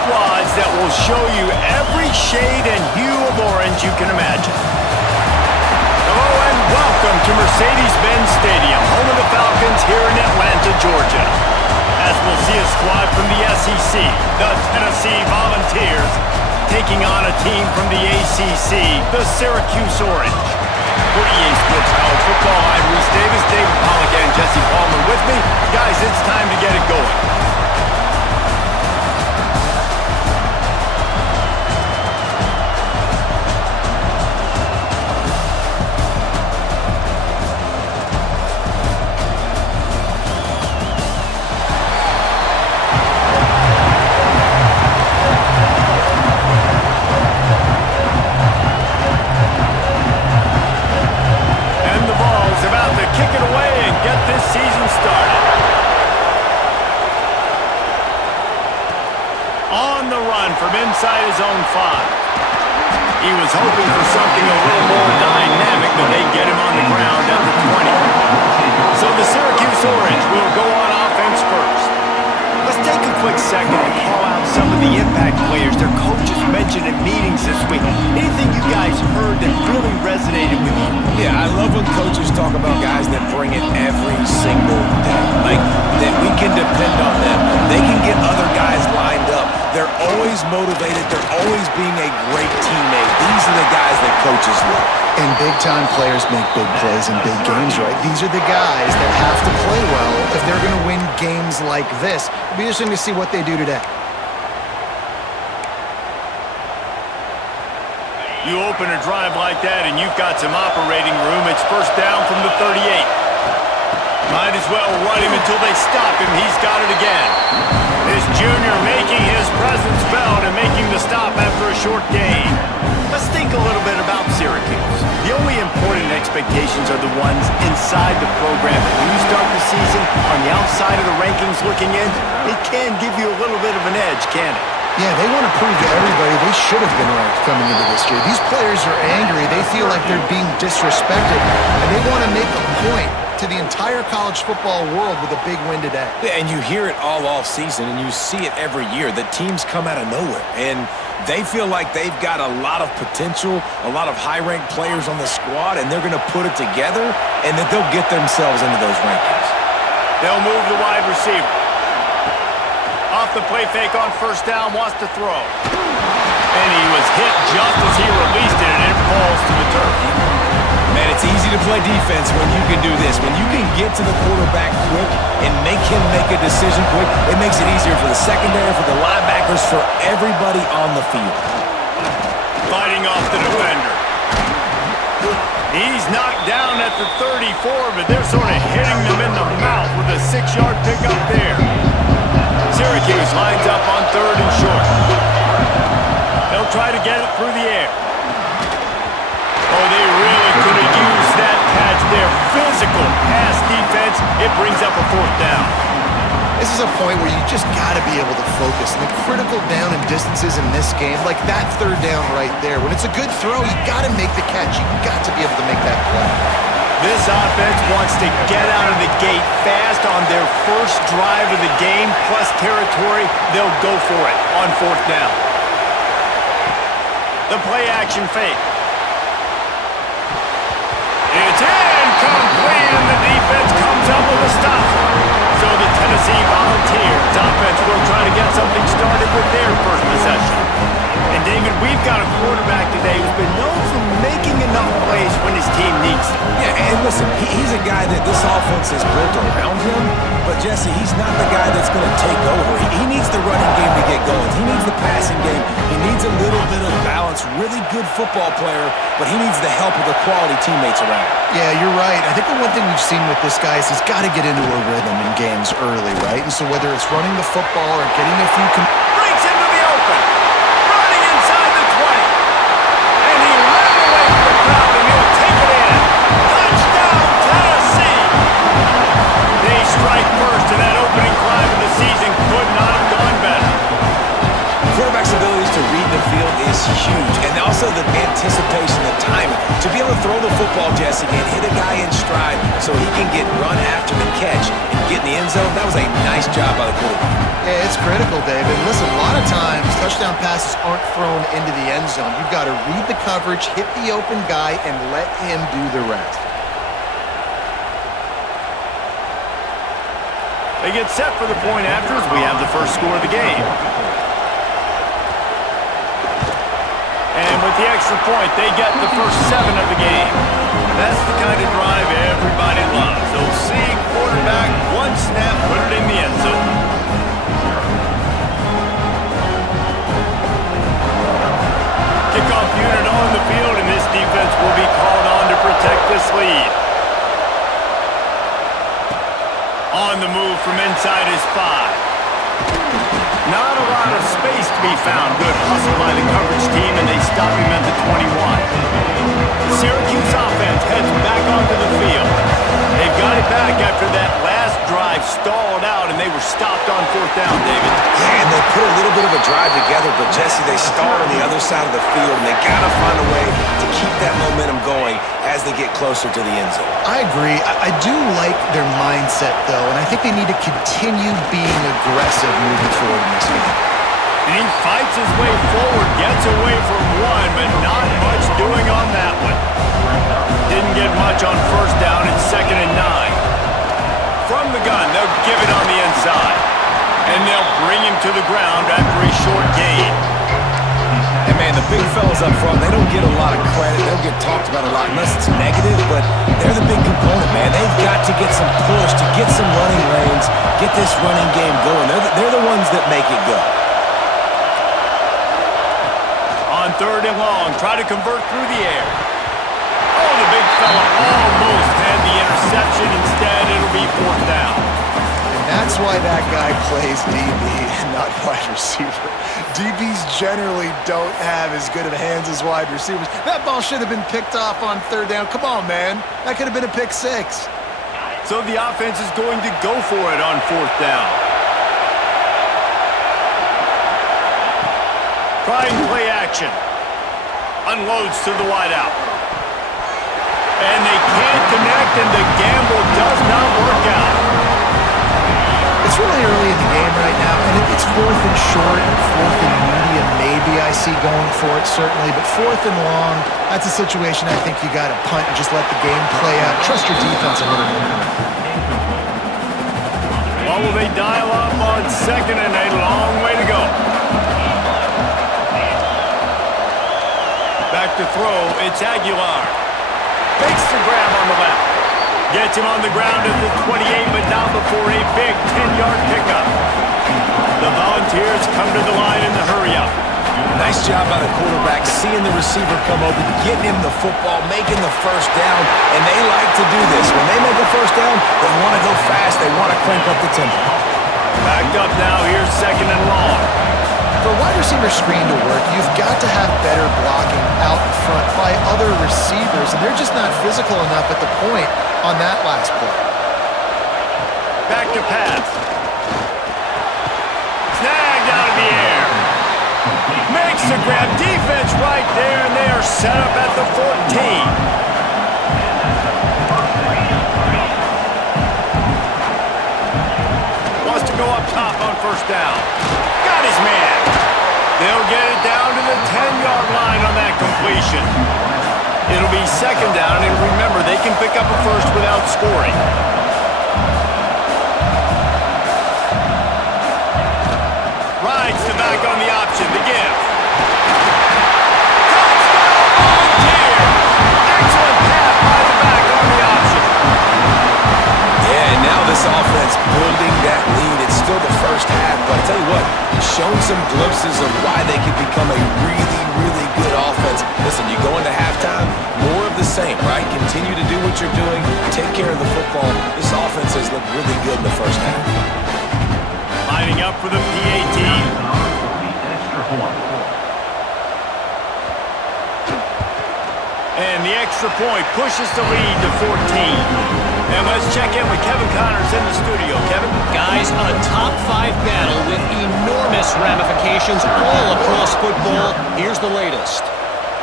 squads that will show you every shade and hue of orange you can imagine. Hello and welcome to Mercedes-Benz Stadium, home of the Falcons here in Atlanta, Georgia. As we'll see a squad from the SEC, the Tennesee.Volunteers, taking on a team from the ACC, the Syracuse.Orange. For EA Sports College Football, I'm Reese Davis, David Pollack, and Jesse Palmer with me. Guys, it's time to get it going. From inside his own 5. He was hoping for something a little more dynamic, but they get him on the ground at the 20. So the Syracuse.Orange will go on offense first. Let's take a quick second to call out some of the impact players their coaches mentioned in meetings this week. Anything you guys heard that really resonated with you? Yeah, I love when coaches talk about guys that bring it every single day. Like, that we can depend on them. They can get other guys lined up. They're always motivated. They're always being a great teammate. These are the guys that coaches love. And big-time players make big plays in big games, right? These are the guys that have to play well if they're going to win games like this. It'll be interesting to see what they do today. You open a drive like that and you've got some operating room. It's first down from the 38. Might as well run him until they stop him. He's got it again. This junior making his presence felt and making the stop after a short gain. Let's think a little bit about Syracuse. The only important expectations are the ones inside the program. When you start the season on the outside of the rankings looking in, it can give you a little bit of an edge, can it? Yeah, they want to prove to everybody they should have been ranked coming into this year. These players are angry. They feel like they're being disrespected, and they want to make a point to the entire college football world with a big win today. Yeah, and you hear it all off season, and you see it every year. The teams come out of nowhere, and they feel like they've got a lot of potential, a lot of high-ranked players on the squad, and they're going to put it together, and that they'll get themselves into those rankings. They'll move the wide receiver. Off the play fake on first down, wants to throw. And he was hit just as he released it, and it falls to the turf. Man, it's easy to play defense when you can do this. When you can get to the quarterback quick and make him make a decision quick, it makes it easier for the secondary, for the linebackers, for everybody on the field. Fighting off the defender. He's knocked down at the 34, but they're sort of hitting him in the mouth with a 6-yard pickup there. Syracuse lines up on 3rd and short. They'll try to get it through the air. Oh, they really could have used that catch there. Physical pass defense. It brings up a 4th down. This is a point where you just got to be able to focus. And the critical down and distances in this game, like that 3rd down right there. When it's a good throw, you got to make the catch. You got to be able to make that play. This offense wants to get out of the gate fast on their first drive of the game, plus territory. They'll go for it on 4th down. The play action fake. It's incomplete, and the defense comes up with a stop. So the Tennesee.Volunteers offense will try to get something started with their first possession. And David, we've got a quarterback today who's been known for making enough plays when his team needs them. Yeah, and listen, he's a guy that this offense is built around him, but Jesse, he's not the guy that's going to take over. He needs the running game to get going. He needs the passing game. He needs a little bit of balance. Really good football player, but he needs the help of the quality teammates around him. Yeah, you're right. I think the one thing we've seen with this guy is he's got to get into a rhythm in games early, right? And so whether it's running the football or getting a few... Breaks into the open. Running inside the 20. And he ran away from the crowd, and he'll take it in. Touchdown, Tennessee! They strike first, and that opening drive of the season could not have gone better. Quarterback's ability to read the field is huge. And also the anticipation, the timing. To be able to throw the football, Jesse, and hit a guy in stride so he can get run after the catch and get in the end zone, that was a nice job by the quarterback. Yeah, it's critical, David. Listen, a lot of times touchdown passes aren't thrown into the end zone. You've got to read the coverage, hit the open guy, and let him do the rest. They get set for the point after as we have the first score of the game. And with the extra point, they get the first 7 of the game. That's the kind of drive everybody loves. They'll see quarterback, one snap, put it in the end zone. Kickoff unit on the field, and this defense will be called on to protect this lead. On the move from inside his 5. Not a lot of space to be found. Good hustle by the coverage team, and they stop him at the 21. The Syracuse offense heads back onto the field. They've got it back after that last drive stalled out, and they were stopped on 4th down, David. Yeah, and they put a little bit of a drive together, but Jesse, they stalled on the other side of the field, and they got to find a way to keep that momentum going as they get closer to the end zone. I agree. I do like their mindset, though, and I think they need to continue being aggressive moving forward in this game. And he fights his way forward, gets away from one, but not much doing on that one. Didn't get much on 1st down. It's 2nd and 9. From the gun, they'll give it on the inside. And they'll bring him to the ground after a short gain. And man, the big fellas up front, they don't get a lot of credit. They don't get talked about a lot unless it's negative, but they're the big component, man. They've got to get some push, to get some running lanes, get this running game going. They're the ones that make it go. On 3rd and long, try to convert through the air. Oh, the big fella almost had the interception. Instead, it'll be 4th down. And that's why that guy plays DB and not wide receiver. DBs generally don't have as good of hands as wide receivers. That ball should have been picked off on 3rd down. Come on, man. That could have been a pick 6. So the offense is going to go for it on 4th down. Trying play action. Unloads to the wideout. And they can't connect, and the gamble does not work out. It's really early in the game right now, and it's 4th and short, 4th and medium maybe I see going for it, certainly. But 4th and long, that's a situation I think you got to punt and just let the game play out. Trust your defense a little bit. Well, will they dial up on 2nd and a long way to go? Back to throw, it's Aguilar. Makes the grab on the left. Gets him on the ground at the 28, but not before a big 10-yard pickup. The Volunteers come to the line in the hurry-up. Nice job by the quarterback, seeing the receiver come open, getting him the football, making the 1st down, and they like to do this. When they make a 1st down, they want to go fast. They want to crank up the tempo. Backed up now, here's 2nd and long. For a wide receiver screen to work, you've got to have better blocking out in front by other receivers, and they're just not physical enough at the point on that last play. Back to pass. Snagged out of the air. Makes the grab. Defense right there, and they are set up at the 14. Wants to go up top on 1st down. Got his man. They'll get it down to the 10-yard line on that completion. It'll be 2nd down, and remember, they can pick up a 1st without scoring. Rides the back on the option, the give. Touchdown, Volunteers! Excellent pass by the back on the option. Yeah, and now this offense building that lead. It's still the 1st half, but I tell you what, shown some glimpses of why they could become a really, really good offense. Listen, you go into halftime, more of the same, right? Continue to do what you're doing, take care of the football. This offense has looked really good in the 1st half. Lining up for the PAT. And the extra point pushes the lead to 14. And let's check in with Kevin Connors in the studio. Kevin? Guys, a top 5 battle with enormous ramifications all across football. Here's the latest.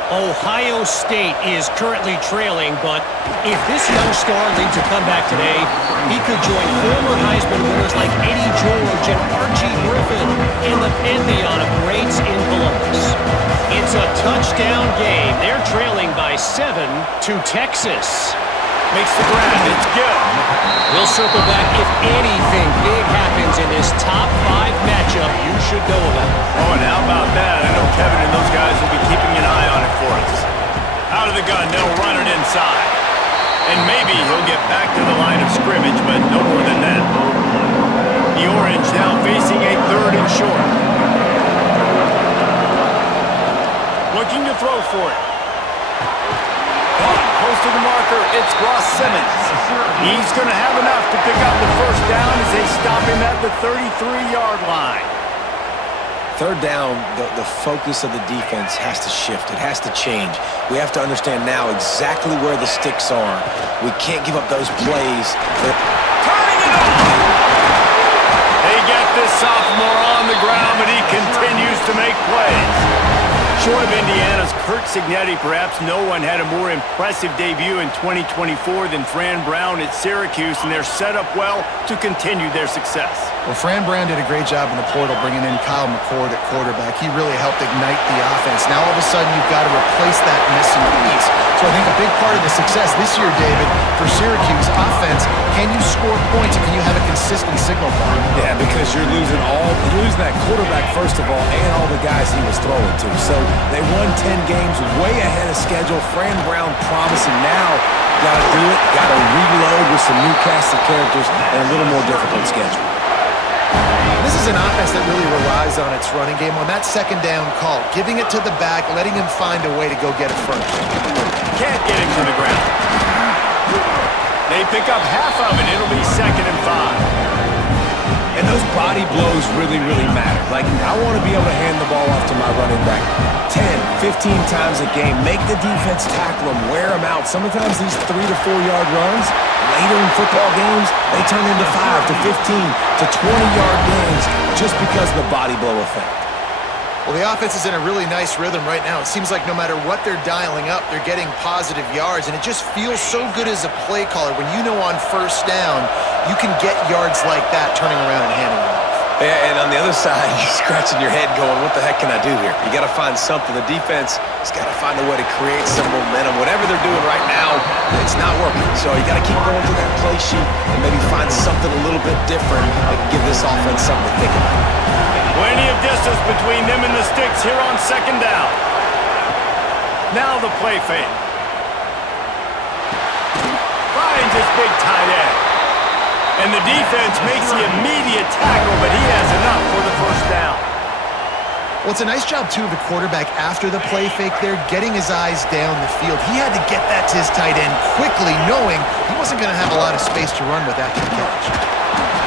Ohio State is currently trailing, but if this young star leads a comeback today, he could join former Heisman winners like Eddie George and Archie Griffin in the pantheon of greats in Columbus. It's a touchdown game. They're trailing by 7 to Texas. Makes the grab. It's good. We'll circle back if anything big happens in this top 5 matchup you should know about. Oh, and how about that? I know Kevin and those guys will be keeping an eye on it for us. Out of the gun, they'll run it inside. And maybe he'll get back to the line of scrimmage, but no more than that. The Orange now facing a 3rd and short. Looking to throw for it. Close to the marker, it's Ross Simmons. He's going to have enough to pick up the first down as they stop him at the 33-yard line. 3rd down, the focus of the defense has to shift. It has to change. We have to understand now exactly where the sticks are. We can't give up those plays. Turning it on! They get this sophomore on the ground, but he continues to make plays. Short of Indiana's Curt Cignetti, perhaps no one had a more impressive debut in 2024 than Fran Brown at Syracuse, and they're set up well to continue their success. Well, Fran Brown did a great job in the portal bringing in Kyle McCord at quarterback. He really helped ignite the offense. Now all of a sudden you've got to replace that missing piece. So I think a big part of the success this year, David, for Syracuse offense, can you score points and can you have a consistent signal for him? Yeah, because you're losing that quarterback first of all and all the guys he was throwing to. So they won 10 games way ahead of schedule. Fran Brown promising now. Got to do it. Got to reload with some new cast of characters and a little more difficult schedule. This is an offense that really relies on its running game on that 2nd down call, giving it to the back, letting him find a way to go get it first. Can't get him to the ground. They pick up half of it. It'll be 2nd and 5. And those body blows really, really matter. Like, I want to be able to hand the ball off to my running back 10, 15 times a game. Make the defense tackle them, wear them out. Sometimes these 3 to 4 yard runs, later in football games, they turn into 5 to 15 to 20-yard games just because of the body blow effect. Well, the offense is in a really nice rhythm right now. It seems like no matter what they're dialing up, they're getting positive yards, and it just feels so good as a play caller when you know on 1st down you can get yards like that turning around and handing it off. Yeah, and on the other side, you're scratching your head going, what the heck can I do here? You got to find something. The defense has got to find a way to create some momentum. Whatever they're doing right now, it's not working. So you got to keep going through that play sheet and maybe find something a little bit different that can give this offense something to think about. Plenty of distance between them and the sticks here on 2nd down. Now the play fake. Finds his big tight end. And the defense makes the immediate tackle, but he has enough for the 1st down. Well, it's a nice job, too, of the quarterback after the play fake there, getting his eyes down the field. He had to get that to his tight end quickly, knowing he wasn't going to have a lot of space to run with after the catch.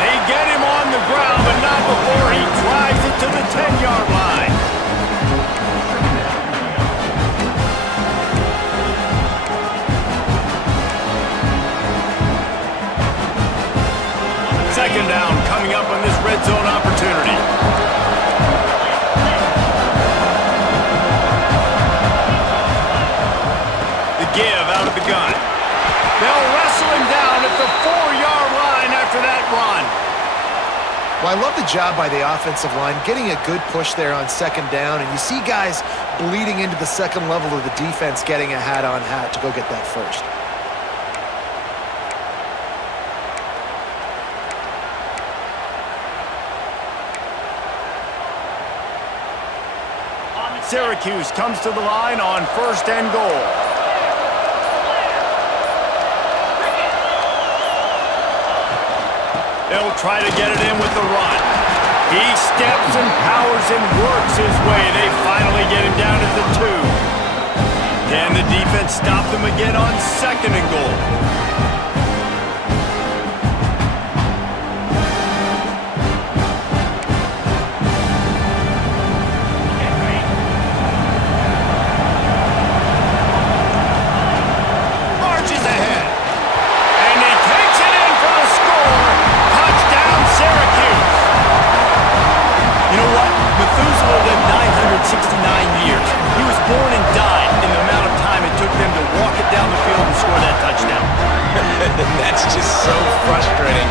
They get him on the ground, but not before he drives it to the 10-yard line. Second down coming up on this red zone opportunity. The give out of the gun. They'll wrestle him down at the 4-yard line after that run. Well, I love the job by the offensive line, getting a good push there on 2nd down, and you see guys bleeding into the 2nd level of the defense getting a hat-on-hat to go get that first. Syracuse comes to the line on 1st and goal. They'll try to get it in with the run. He steps and powers and works his way. They finally get him down at the 2. Can the defense stop them again on 2nd and goal? Marches ahead. And he takes so frustrating.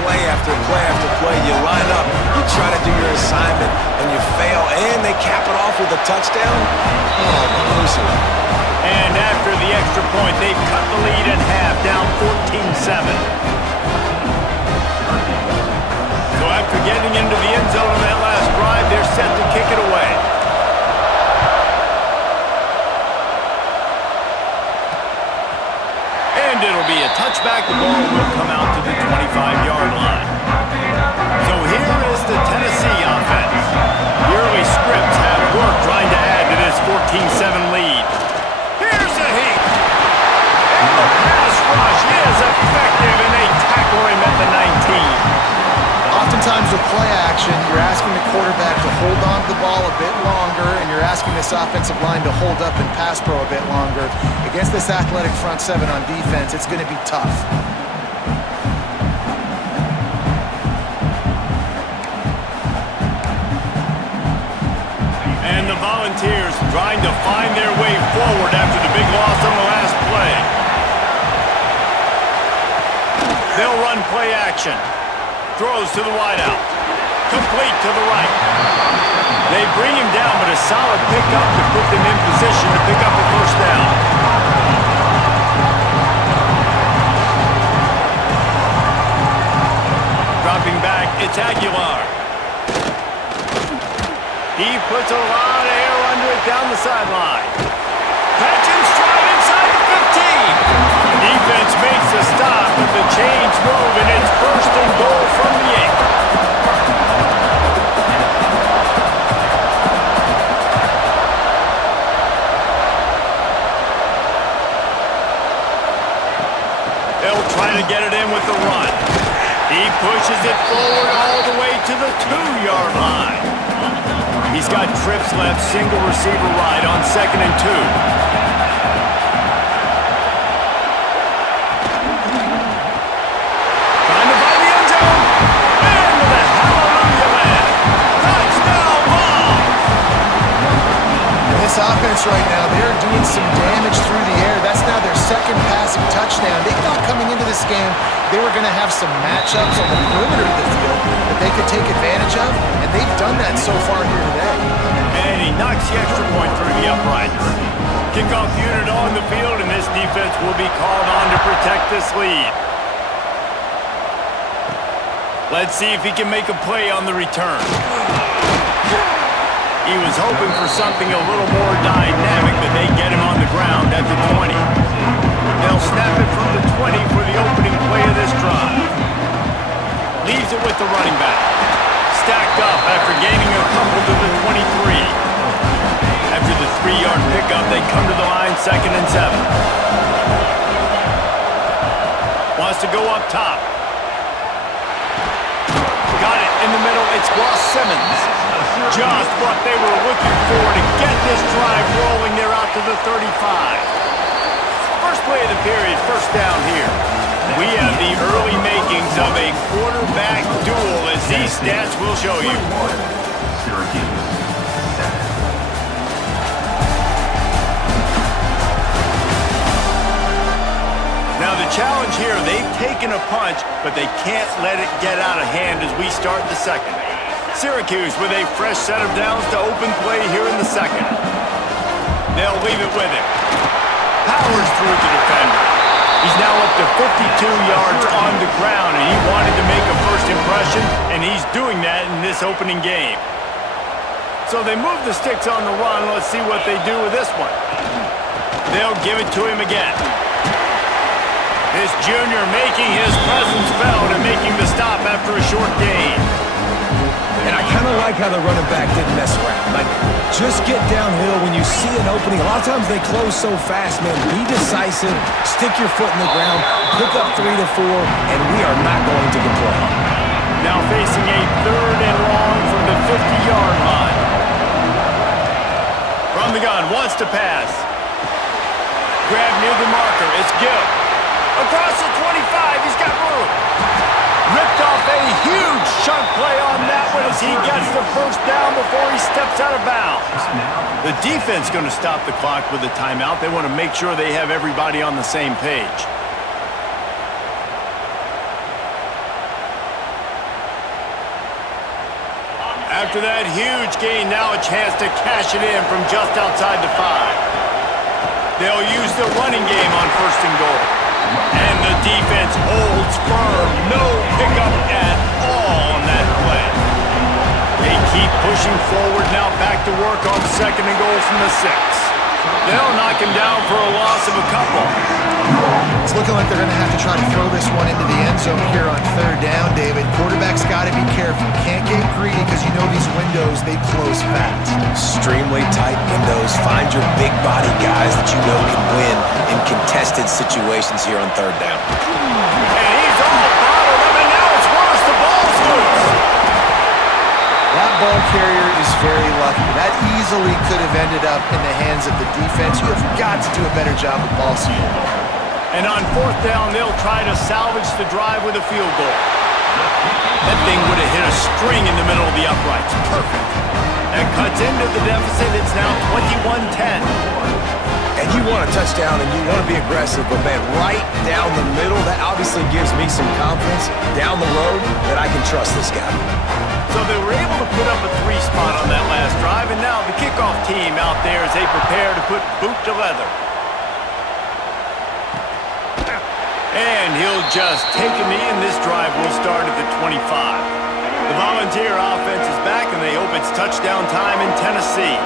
Play after play after play, you line up, you try to do your assignment, and you fail, and they cap it off with a touchdown? Oh, crucial. And after the extra point, they've cut the lead in half, down 14-7. So after getting into the end zone on that last drive, they're set to kick it away. And it'll be a touchback. The ball will come out to the 25-yard line. So here is the Tennessee offense. The early scripts have worked trying to add to this 14-7 lead. Here's a heat. And the pass rush is effective, and they tackle him at the 19. Oftentimes with play action, you're asking the quarterback to hold on to the ball a bit longer, and you're asking this offensive line to hold up and pass pro a bit longer. Against this athletic front seven on defense, it's going to be tough. And the Volunteers trying to find their way forward after the big loss on the last play. They'll run play action. Throws to the wideout. Complete to the right. They bring him down, but a solid pickup to put them in position to pick up a first down. Dropping back, it's Aguilar. He puts a lot of air under it down the sideline. Catch and stride inside the 15. Defense makes the stop, but the chains move, and it's first and goal from the 8. They'll try to get it in with the run. He pushes it forward all the way to the 2-yard line. He's got trips left, single receiver right on 2nd and 2. This offense right now, they're doing some damage through the air. That's now their second passing touchdown. They thought coming into this game they were going to have some matchups on the perimeter of the field that they could take advantage of, and they've done that so far here today. And he knocks the extra point through the uprights. Kickoff unit on the field, and this defense will be called on to protect this lead. Let's see if he can make a play on the return. He was hoping for something a little more dynamic, but they get him on the ground at the 20. They'll snap it from the 20 for the opening play of this drive. Leaves it with the running back. Stacked up after gaining a couple to the 23. After the 3-yard pickup, they come to the line 2nd and 7. Wants to go up top. Got it in the middle. It's Ross Simmons. Just what they were looking for to get this drive rolling. They're out to the 35. First play of the period, first down here. We have the early makings of a quarterback duel, as these stats will show you. Syracuse. Now the challenge here, they've taken a punch, but they can't let it get out of hand as we start the second. Syracuse with a fresh set of downs to open play here in the second. They'll leave it with him. Powers through the defender. He's now up to 52 yards on the ground, and he wanted to make a first impression, and he's doing that in this opening game. So they move the sticks on the run. Let's see what they do with this one. They'll give it to him again. This junior making his presence felt and making the stop after a short gain. And I kind of like how the running back didn't mess around. Like, just get downhill when you see an opening. A lot of times they close so fast, man. Be decisive, stick your foot in the ground, pick up 3 to 4, and we are not going to complain. Now facing a 3rd and long from the 50-yard line. From the gun, wants to pass. Grab near the marker, it's Gill. Across the 25, he's got room. Ripped off a huge chunk play on that one as he gets the first down before he steps out of bounds. The defense going to stop the clock with a timeout. They want to make sure they have everybody on the same page. After that huge gain, now a chance to cash it in from just outside the 5. They'll use the running game on 1st and goal. And the defense holds firm. No pickup at all on that play. They keep pushing forward, now back to work on 2nd and goal from the 6. They'll knock him down for a loss of a couple. It's looking like they're going to have to try to throw this one into the end zone here on 3rd down, David. Quarterback's got to be careful. Can't get greedy because you know these windows, they close fast. Extremely tight windows. Find your big body guys that you know can win in contested situations here on 3rd down. And he's all bottled up, and now it's worse. The ball's loose. That ball carrier is very lucky. That easily could have ended up in the hands of the defense. You have got to do a better job with ball security. And on 4th down, they'll try to salvage the drive with a field goal. That thing would have hit a string in the middle of the uprights. Perfect. That cuts into the deficit. It's now 21-10. And you want a touchdown and you want to be aggressive, but man, right down the middle, that obviously gives me some confidence down the road that I can trust this guy. So they were able to put up a 3 spot on that last drive, and now the kickoff team out there as they prepare to put boot to leather. And he'll just take a knee, and this drive will start at the 25. The Volunteer offense is back, and they hope it's touchdown time in Tennessee.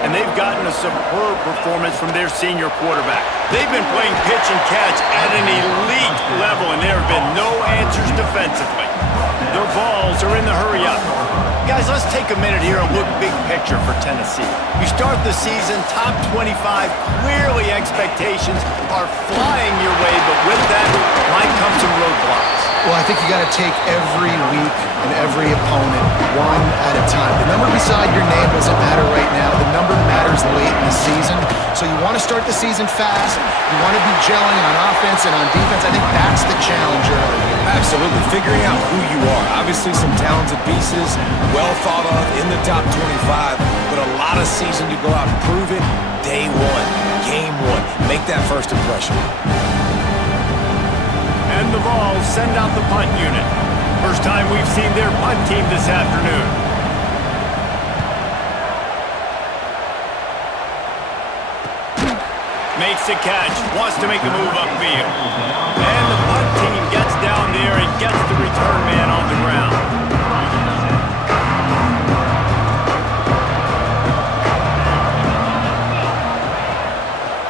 And they've gotten a superb performance from their senior quarterback. They've been playing pitch and catch at an elite level, and there have been no answers defensively. Their balls are in the hurry-up. Guys, let's take a minute here and look big picture for Tennessee. You start the season top 25. Clearly expectations are flying your way, but with that might come some roadblocks. Well, I think you got to take every week and every opponent one at a time. The number beside your name doesn't matter right now. The number matters late in the season. So you want to start the season fast. You want to be gelling on offense and on defense. I think that's the challenge early. Absolutely. Figuring out who you are. Obviously some talented pieces, well thought of in the top 25, but a lot of season to go out and prove it. Day 1, game 1. Make that first impression. And the Vols send out the punt unit. First time we've seen their punt team this afternoon. Makes the catch, wants to make a move upfield. And the punt team gets down there and gets the return man on the ground.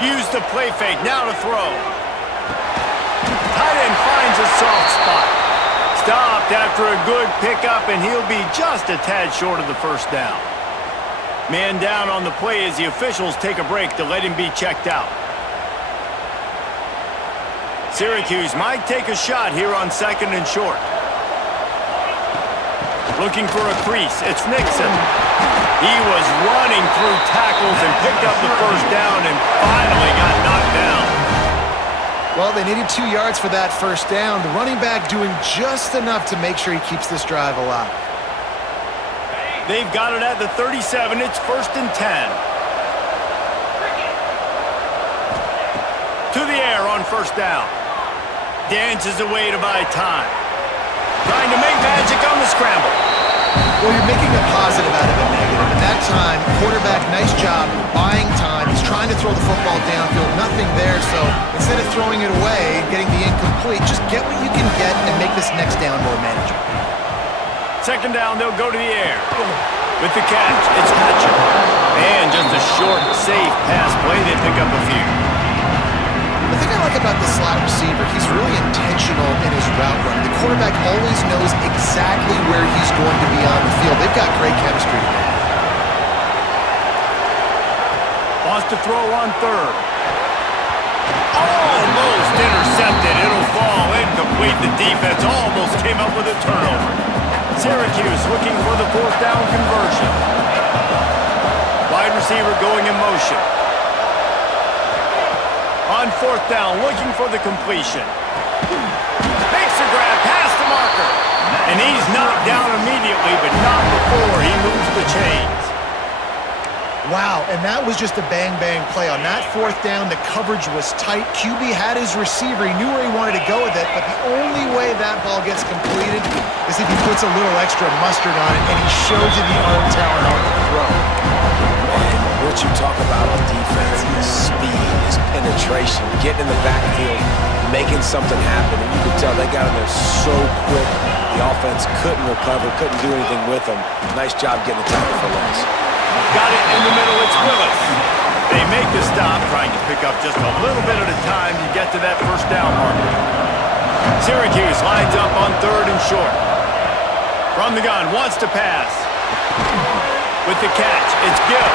Use the play fake, now to throw. Tight end finds a soft spot. Stopped after a good pickup, and he'll be just a tad short of the 1st down. Man down on the play as the officials take a break to let him be checked out. Syracuse might take a shot here on 2nd and short. Looking for a crease, it's Nixon. He was running through tackles and picked up the 1st down and finally got knocked down. Well, they needed 2 yards for that 1st down. The running back doing just enough to make sure he keeps this drive alive. They've got it at the 37. It's 1st and 10. To the air on 1st down. Dances away to buy time. Trying to make magic on the scramble. Well, you're making a positive out of a negative. And that time, quarterback, nice job, buying time. He's trying to throw the football downfield. Nothing there, so instead of throwing it away and getting the incomplete, just get what you can get and make this next down more manageable. 2nd down, they'll go to the air. With the catch, it's Hutchin. And just a short, safe pass play. They pick up a few. The thing I like about the slot receiver, he's really intentional in his route running. The quarterback always knows exactly where he's going to be on the field. They've got great chemistry together. Wants to throw on 3rd. Almost intercepted. It'll fall incomplete. The defense almost came up with a turnover. Syracuse looking for the 4th down conversion. Wide receiver going in motion. On 4th down, looking for the completion. Makes a grab past the marker. And he's knocked down immediately, but not before he moves the chains. Wow, and that was just a bang-bang play. On that fourth down, the coverage was tight. QB had his receiver. He knew where he wanted to go with it, but the only way that ball gets completed is if he puts a little extra mustard on it, and he shows you the arm talent on the throw. Man, what you talk about on defense, his speed, his penetration, getting in the backfield, making something happen, and you could tell they got in there so quick. The offense couldn't recover, couldn't do anything with them. Nice job getting the tackle for loss. Got it in the middle, it's Willis. They make the stop, trying to pick up just a little bit at a time to get to that first down marker. Syracuse lines up on 3rd and short. From the gun, wants to pass. With the catch, it's Gill.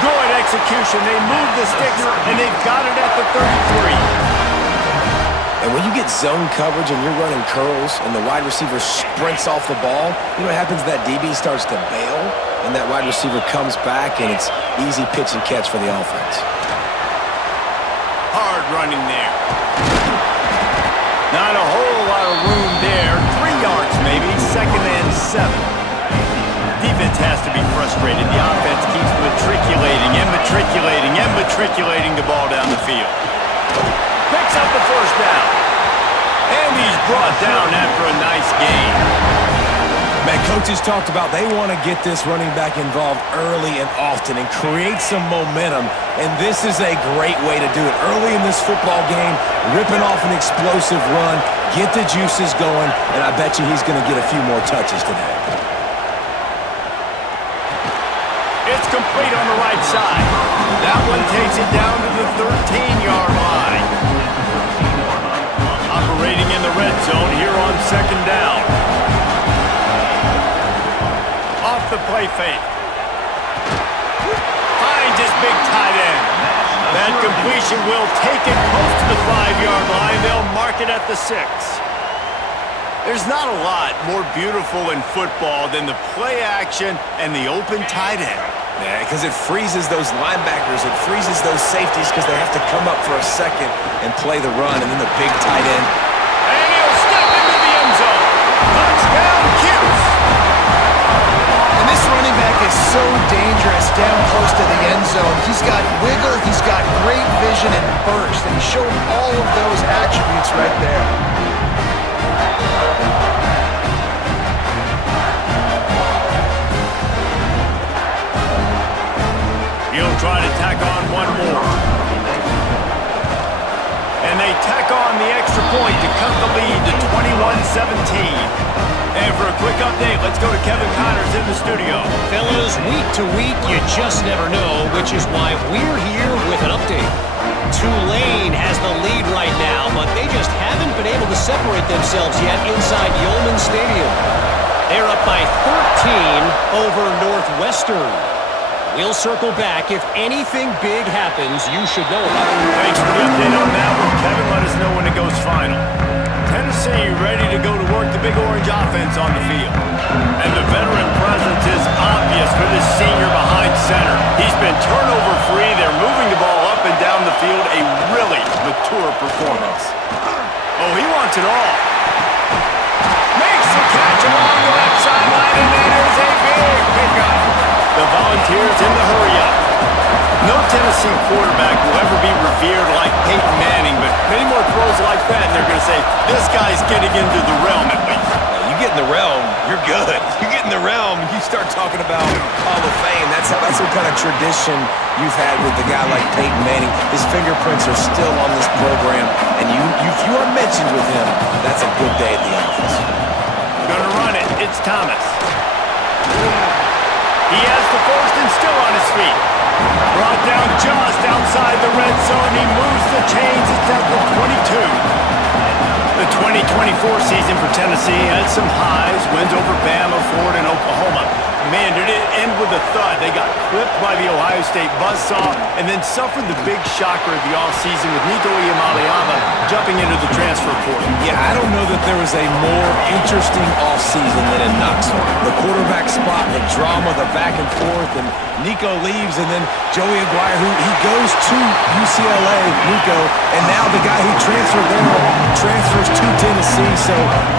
Good execution, they move the sticks, and they've got it at the 33. And when you get zone coverage and you're running curls and the wide receiver sprints off the ball, you know what happens? That DB starts to bail, and that wide receiver comes back, and it's easy pitch and catch for the offense. Hard running there. Not a whole lot of room there. 3 yards maybe, 2nd and 7. Defense has to be frustrated. The offense keeps matriculating the ball down the field. Picks up the first down. And he's brought down after a nice gain. Man, coaches talked about they want to get this running back involved early and often and create some momentum, and this is a great way to do it. Early in this football game, ripping off an explosive run, get the juices going, and I bet you he's going to get a few more touches today. It's complete on the right side. That one takes it down to the 13-yard line. Operating in the red zone here on 2nd down. Off the play fake. Finds his big tight end. That completion will take it close to the 5-yard line. They'll mark it at the 6. There's not a lot more beautiful in football than the play action and the open tight end. Yeah, because it freezes those linebackers. It freezes those safeties because they have to come up for a second and play the run, and then the big tight end. And he'll step into the end zone. Touchdown, CUSE. And this running back is so dangerous down close to the end zone. He's got wiggle, he's got great vision and burst, and he showed all of those attributes right there. He'll try to tack on one more. And they tack on the extra point to cut the lead to 21-17. And for a quick update, let's go to Kevin Connors in the studio. Fellas, week to week, you just never know, which is why we're here with an update. Tulane has the lead right now, but they just haven't been able to separate themselves yet inside Yulman Stadium. They're up by 13 over Northwestern. We'll circle back. If anything big happens, you should know about it. Thanks for the update on that one, Kevin. Let us know when it goes final. Tennessee ready to go to work the Big Orange offense on the field. And the veteran presence is obvious for this senior behind center. He's been turnover-free. They're moving the ball up and down the field. A really mature performance. Oh, he wants it all. Makes the catch along the left sideline, and that is a big pickup. The Volunteers in the hurry-up. No Tennessee quarterback will ever be revered like Peyton Manning, but many more throws like that, and they're going to say, this guy's getting into the realm at least. You get in the realm, you're good. You get in the realm, you start talking about Hall of Fame. That's some kind of tradition you've had with a guy like Peyton Manning. His fingerprints are still on this program, and if you are mentioned with him, that's a good day at the office. Gonna run it. It's Thomas. He has the first and still on his feet. Brought down just outside the red zone. He moves the chains. It's at the 22. The 2024 season for Tennessee had some highs. Wins over Bama, Florida, and Oklahoma. Man, did it end with a thud. They got clipped by the Ohio State buzzsaw and then suffered the big shocker of the offseason with Nico Iamaleava jumping into the transfer portal. Yeah, I don't know that there was a more interesting offseason than in Knoxville. The quarterback spot, the drama, the back and forth, and Nico leaves, and then Joey Aguirre, who he goes to UCLA, Nico, and now the guy who transferred there transfers to Tennessee. So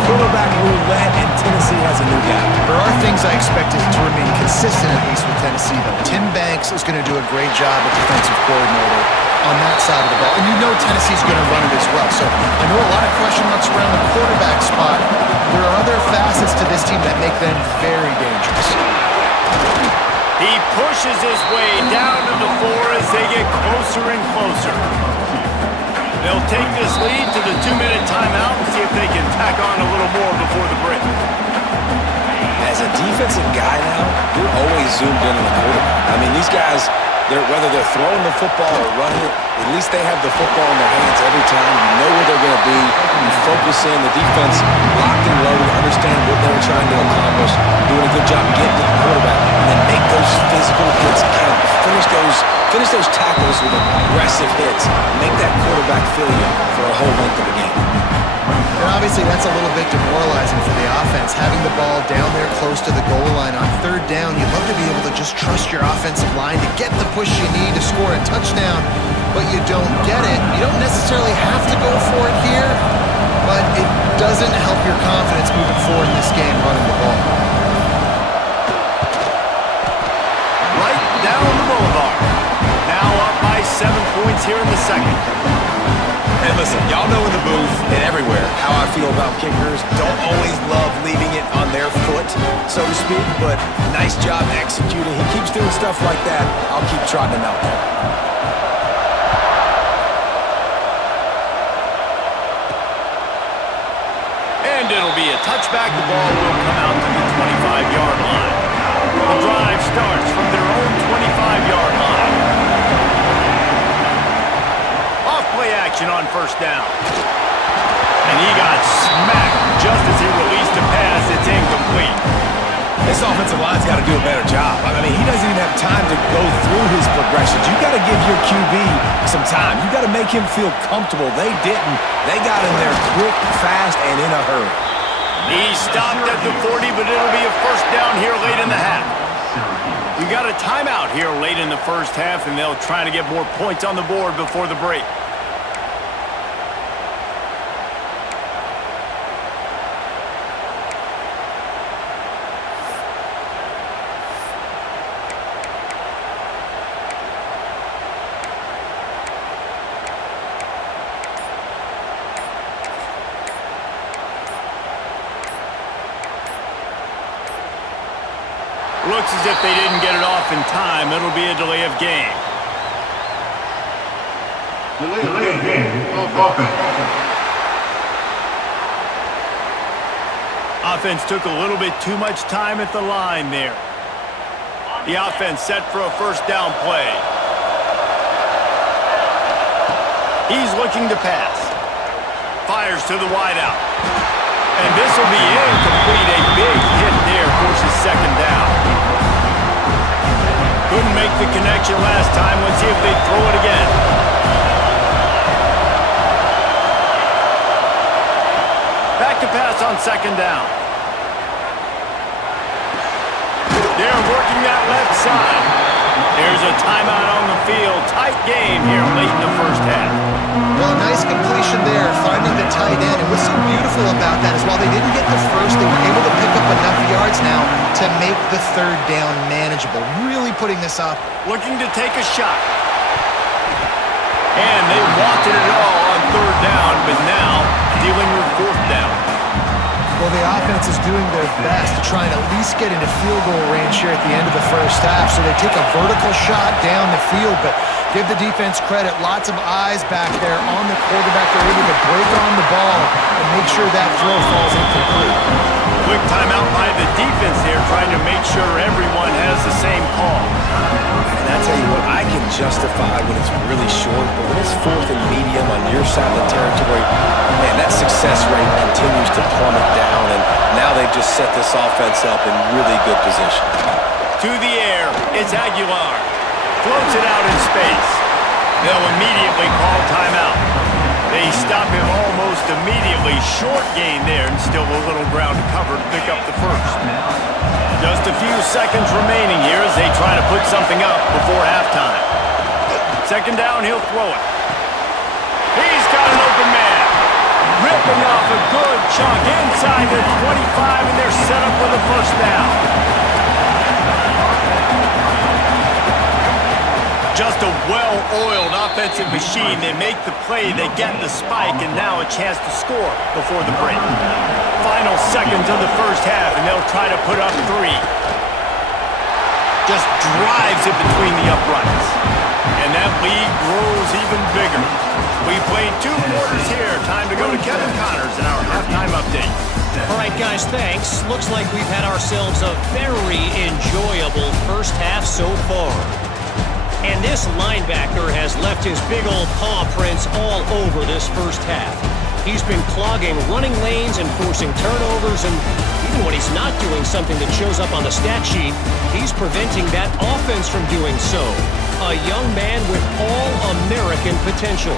quarterback roulette, and Tennessee has a new guy. There are things I expected to remain consistent, at least with Tennessee, though. Tim Banks is going to do a great job at defensive coordinator on that side of the ball. And you know Tennessee's going to run it as well. So I know a lot of question marks around the quarterback spot. There are other facets to this team that make them very dangerous. He pushes his way down to the 4 as they get closer and closer. They'll take this lead to the 2-minute timeout and see if they can tack on a little more before the break. As a defensive guy now, you're always zoomed in on the quarterback. I mean, these guys, whether they're throwing the football or running it, at least they have the football in their hands every time. You know where they're going to be. You focus in. The defense locked and loaded, understand what they're trying to accomplish, doing a good job getting to the quarterback, and then make those physical hits count. Finish those tackles with aggressive hits. Make that quarterback feel you for a whole length of the game. And obviously that's a little bit demoralizing for the offense, having the ball down there close to the goal line. On third down, you'd love to be able to just trust your offensive line to get the push you need to score a touchdown, but you don't get it. You don't necessarily have to go for it here, but it doesn't help your confidence moving forward in this game running the ball. Right down the boulevard. Now up by 7 points here in the second. And listen, y'all know in the booth and everywhere how I feel about kickers. Don't always love leaving it on their foot, so to speak, but nice job executing. He keeps doing stuff like that. I'll keep trotting him out there. And it'll be a touchback. The ball will come out to the 25-yard line. The drive starts from their own 25-yard line. Off-play action on first down. And he got smacked just as he released a pass. It's incomplete. This offensive line's got to do a better job. I mean, he doesn't even have time to go through his progressions. You got to give your QB some time. You got to make him feel comfortable. They didn't. They got in there quick, fast, and in a hurry. He stopped at the 40, but it'll be a first down here late in the half. We got a timeout here late in the first half, and they'll try to get more points on the board before the break. Looks as if they didn't get it off in time. It'll be a delay of game. Delay of game. Offense took a little bit too much time at the line there. The offense set for a first down play. He's looking to pass. Fires to the wideout. And this will be incomplete. A big hit there forces second down. Couldn't make the connection last time. Let's see if they throw it again. Back to pass on second down. They're working that left side. There's a timeout on the field. Tight game here late in the first half. Well, a nice completion there, finding the tight end. And what's so beautiful about that is while they didn't get the first, they were able to pick up enough yards now to make the third down manageable. Really putting this up. Looking to take a shot. And they wanted it all on third down, but now dealing with fourth down. Well, the offense is doing their best to try and at least get into field goal range here at the end of the first half. So they take a vertical shot down the field, but give the defense credit. Lots of eyes back there on the quarterback. They're able to break on the ball and make sure that throw falls incomplete. Quick timeout by the defense here, trying to make sure everyone has the same call. And I tell you what, I can justify when it's really short, but when it's fourth and medium on your side of the territory, man, that success rate continues to plummet down, and now they've just set this offense up in really good position. To the air, it's Aguilar. Floats it out in space. They'll immediately call timeout. They stop him almost immediately. Short gain there, and still a little ground to cover to pick up the first. Just a few seconds remaining here as they try to put something up before halftime. Second down, he'll throw it. He's got an open man. Ripping off a good chunk inside the 25, and they're set up with a first down. Just a well-oiled offensive machine. They make the play, they get the spike, and now a chance to score before the break. Final seconds of the first half, and they'll try to put up 3. Just drives it between the uprights. And that lead grows even bigger. We played 2 quarters here. Time to go to Kevin Connors in our halftime update. All right, guys, thanks. Looks like we've had ourselves a very enjoyable first half so far. And this linebacker has left his big old paw prints all over this first half. He's been clogging running lanes and forcing turnovers, and even when he's not doing something that shows up on the stat sheet, he's preventing that offense from doing so. A young man with all-American potential.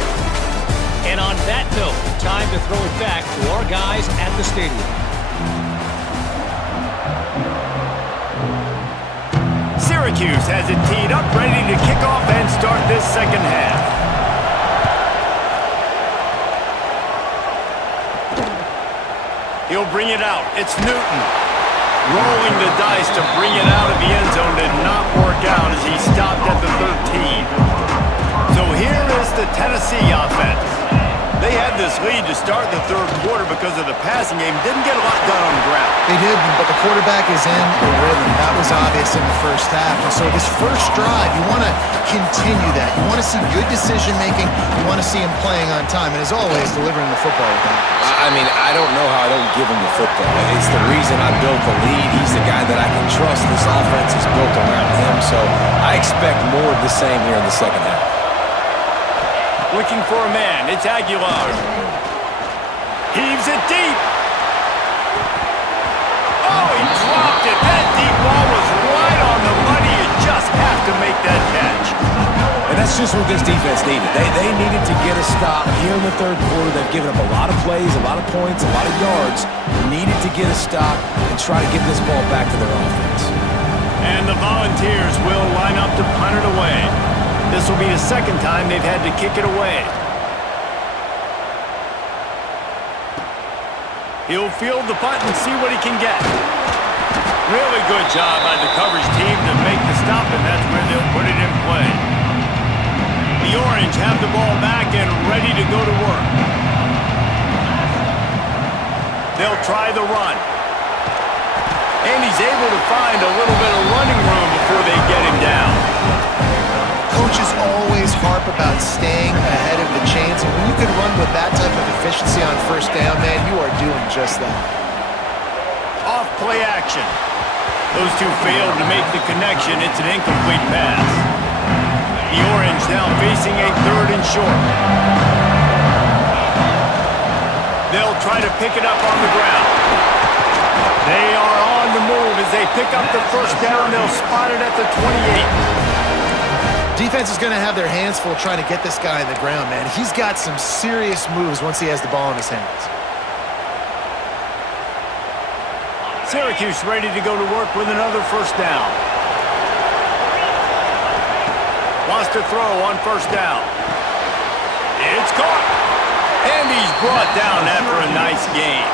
And on that note, time to throw it back to our guys at the stadium. Syracuse has it teed up, ready to kick off and start this second half. He'll bring it out. It's Newton. Rolling the dice to bring it out of the end zone did not work out as he stopped at the 13. So here is the Tennessee offense. They had this lead to start the third quarter because of the passing game. Didn't get a lot done on the ground. They did, but the quarterback is in the rhythm. That was obvious in the first half. And so this first drive, you want to continue that. You want to see good decision-making. You want to see him playing on time. And as always, delivering the football with that. I mean, I don't know how I don't give him the football. It's the reason I built the lead. He's the guy that I can trust. This offense is built around him. So I expect more of the same here in the second half. Looking for a man. It's Aguilar. Heaves it deep. Oh, he dropped it. That deep ball was right on the money. You just have to make that catch. And that's just what this defense needed. They needed to get a stop here in the third quarter. They've given up a lot of plays, a lot of points, a lot of yards. Needed to get a stop and try to get this ball back to their offense. And the Volunteers will line up to punt it away. This will be the second time they've had to kick it away. He'll field the punt and see what he can get. Really good job by the coverage team to make the stop, and that's where they'll put it in play. The Orange have the ball back and ready to go to work. They'll try the run. And he's able to find a little bit of running room before they get him down. Coaches always harp about staying ahead of the chains, and when you can run with that type of efficiency on first down, man, you are doing just that. Off play action. Those two failed to make the connection. It's an incomplete pass. The Orange now facing a 3rd and short. They'll try to pick it up on the ground. They are on the move as they pick up the first down. They'll spot it at the 28. Defense is going to have their hands full trying to get this guy in the ground, man. He's got some serious moves once he has the ball in his hands. Syracuse ready to go to work with another first down. Wants to throw on first down. It's caught. And he's brought down after a nice gain.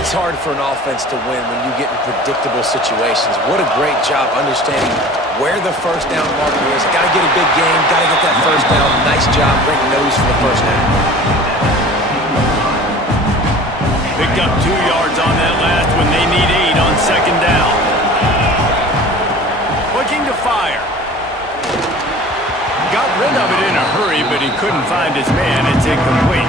It's hard for an offense to win when you get in predictable situations. What a great job understanding where the first down marker is. Got to get a big game. Got to get that first down. Nice job breaking those for the first down. Picked up 2 yards on that last when they need 8 on second down. Looking to fire. Got rid of it in a hurry, but he couldn't find his man. It's incomplete.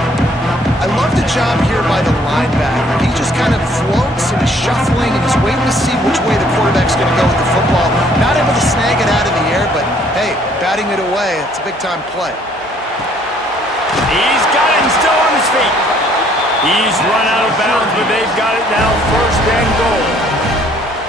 I love the job here by the linebacker. He just kind of floats and is shuffling and he's waiting to see which way the quarterback's going to go with the football. Not able to snag it out of the air, but hey, batting it away, it's a big-time play. He's got it and still on his feet. He's run out of bounds, but they've got it now 1st and goal.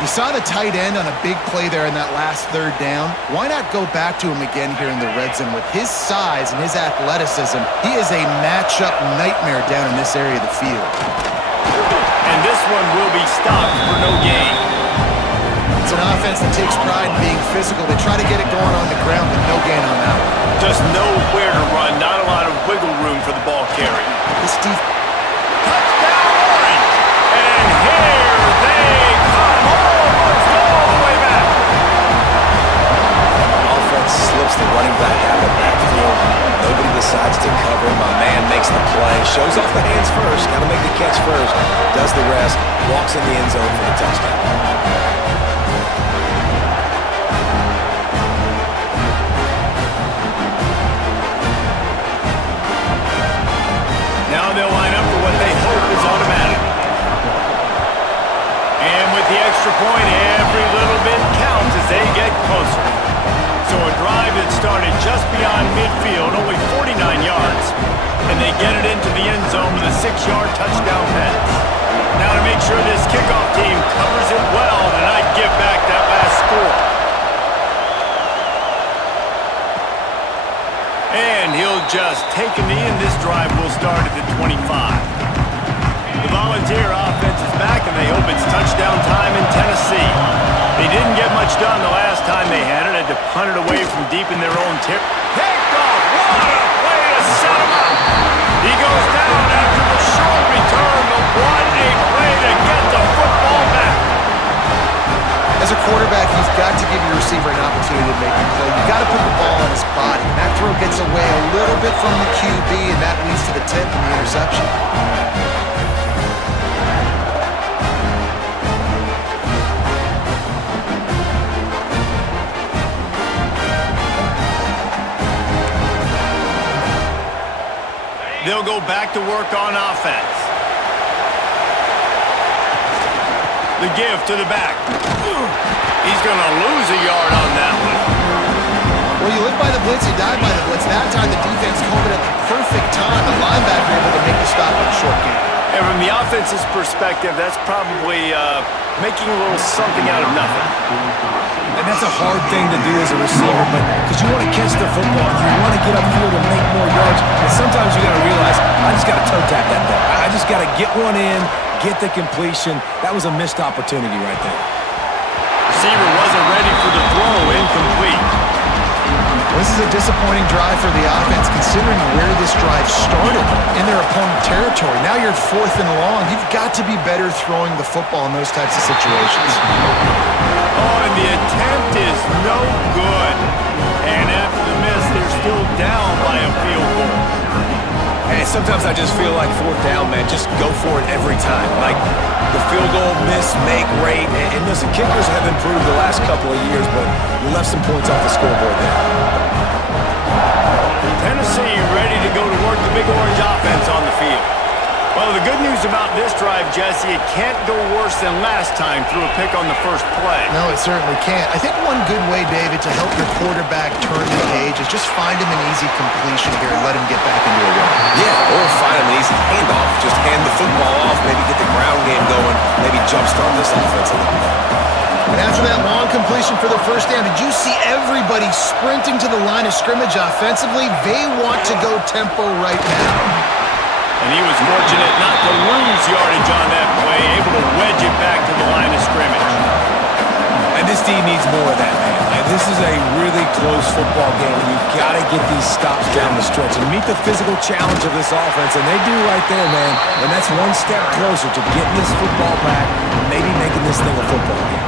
You saw the tight end on a big play there in that last 3rd down. Why not go back to him again here in the red zone? With his size and his athleticism, he is a matchup nightmare down in this area of the field. And this one will be stopped for no gain. It's an offense that takes pride in being physical. They try to get it going on the ground, but no gain on that one. Just nowhere to run, not a lot of wiggle room for the ball carrier. This defense. Touchdown Orange! And here they come, almost all the way back. the play, shows off the hands first, got to make the catch first, does the rest, walks in the end zone for the touchdown. Now they'll line up for what they hope is automatic. And with the extra point, every little bit counts as they get closer. So a drive that started just beyond midfield, only 49 yards, and they get it into the end zone with a 6-yard touchdown pass. Now to make sure this kickoff team covers it well, and I'd give back that last score. And he'll just take a knee, and this drive will start at the 25. The Volunteer offense is back, and they hope it's touchdown time in Tennessee. They didn't get much done the last time they had it to punt it away from deep in their own territory. Picked off! What a play to set him up! He goes down after the short return, but what a play to get the football back! As a quarterback, you've got to give your receiver an opportunity to make a play. You've got to put the ball on his body. And that throw gets away a little bit from the QB, and that leads to the tip and the interception. They'll go back to work on offense. The give to the back. He's going to lose a yard on that one. Well, you live by the blitz, you die by the blitz. That time the defense called it at the perfect time. The linebacker able to make the stop on a short game. And from the offense's perspective, that's probably making a little something out of nothing. And that's a hard thing to do as a receiver, but because you want to catch the football, you want to get upfield and make more yards, and sometimes you got to realize, I just got to toe tap that thing. I just got to get one in, get the completion. That was a missed opportunity right there. Receiver wasn't ready for the throw, incomplete. This is a disappointing drive for the offense, considering where this drive started in their opponent territory. Now you're 4th and long. You've got to be better throwing the football in those types of situations. Oh, and the attempt is no good. And after the miss, they're still down by a field goal. Hey, sometimes I just feel like 4th down, man, just go for it every time. Like the field goal miss, make rate, and listen, kickers have improved the last couple of years, but you left some points off the scoreboard there. Tennessee ready to go to work the Big Orange offense on the field. Well, the good news about this drive, Jesse, it can't go worse than last time through a pick on the first play. No, it certainly can't. I think one good way, David, to help your quarterback turn the page is just find him an easy completion here and let him get back into a run. Yeah, or find him an easy handoff. Just hand the football off, maybe get the ground game going, maybe jumpstart this offense a little bit. And after that long completion for the first down, did you see everybody sprinting to the line of scrimmage offensively? They want to go tempo right now. And he was fortunate not to lose yardage on that play, able to wedge it back to the line of scrimmage. And this team needs more of that, man. Like, this is a really close football game, and you've got to get these stops down the stretch and meet the physical challenge of this offense, and they do right there, man. And that's one step closer to getting this football back and maybe making this thing a football game.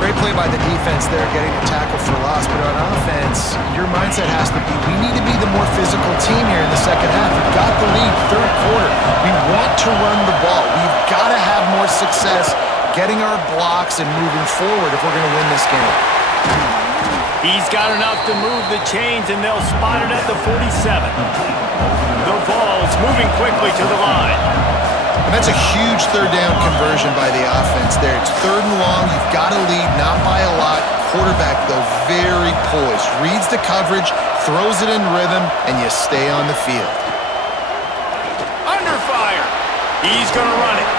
Great play by the defense there, getting a tackle for loss. But on offense, your mindset has to be, we need to be the more physical team here in the second half. We've got the lead, 3rd quarter. We want to run the ball. We've got to have more success getting our blocks and moving forward if we're going to win this game. He's got enough to move the chains, and they'll spot it at the 47. The Vols moving quickly to the line. And that's a huge 3rd down conversion by the offense there. It's 3rd and long. You've got to lead, not by a lot. Quarterback, though, very poised. Reads the coverage, throws it in rhythm, and you stay on the field. Under fire. He's going to run it.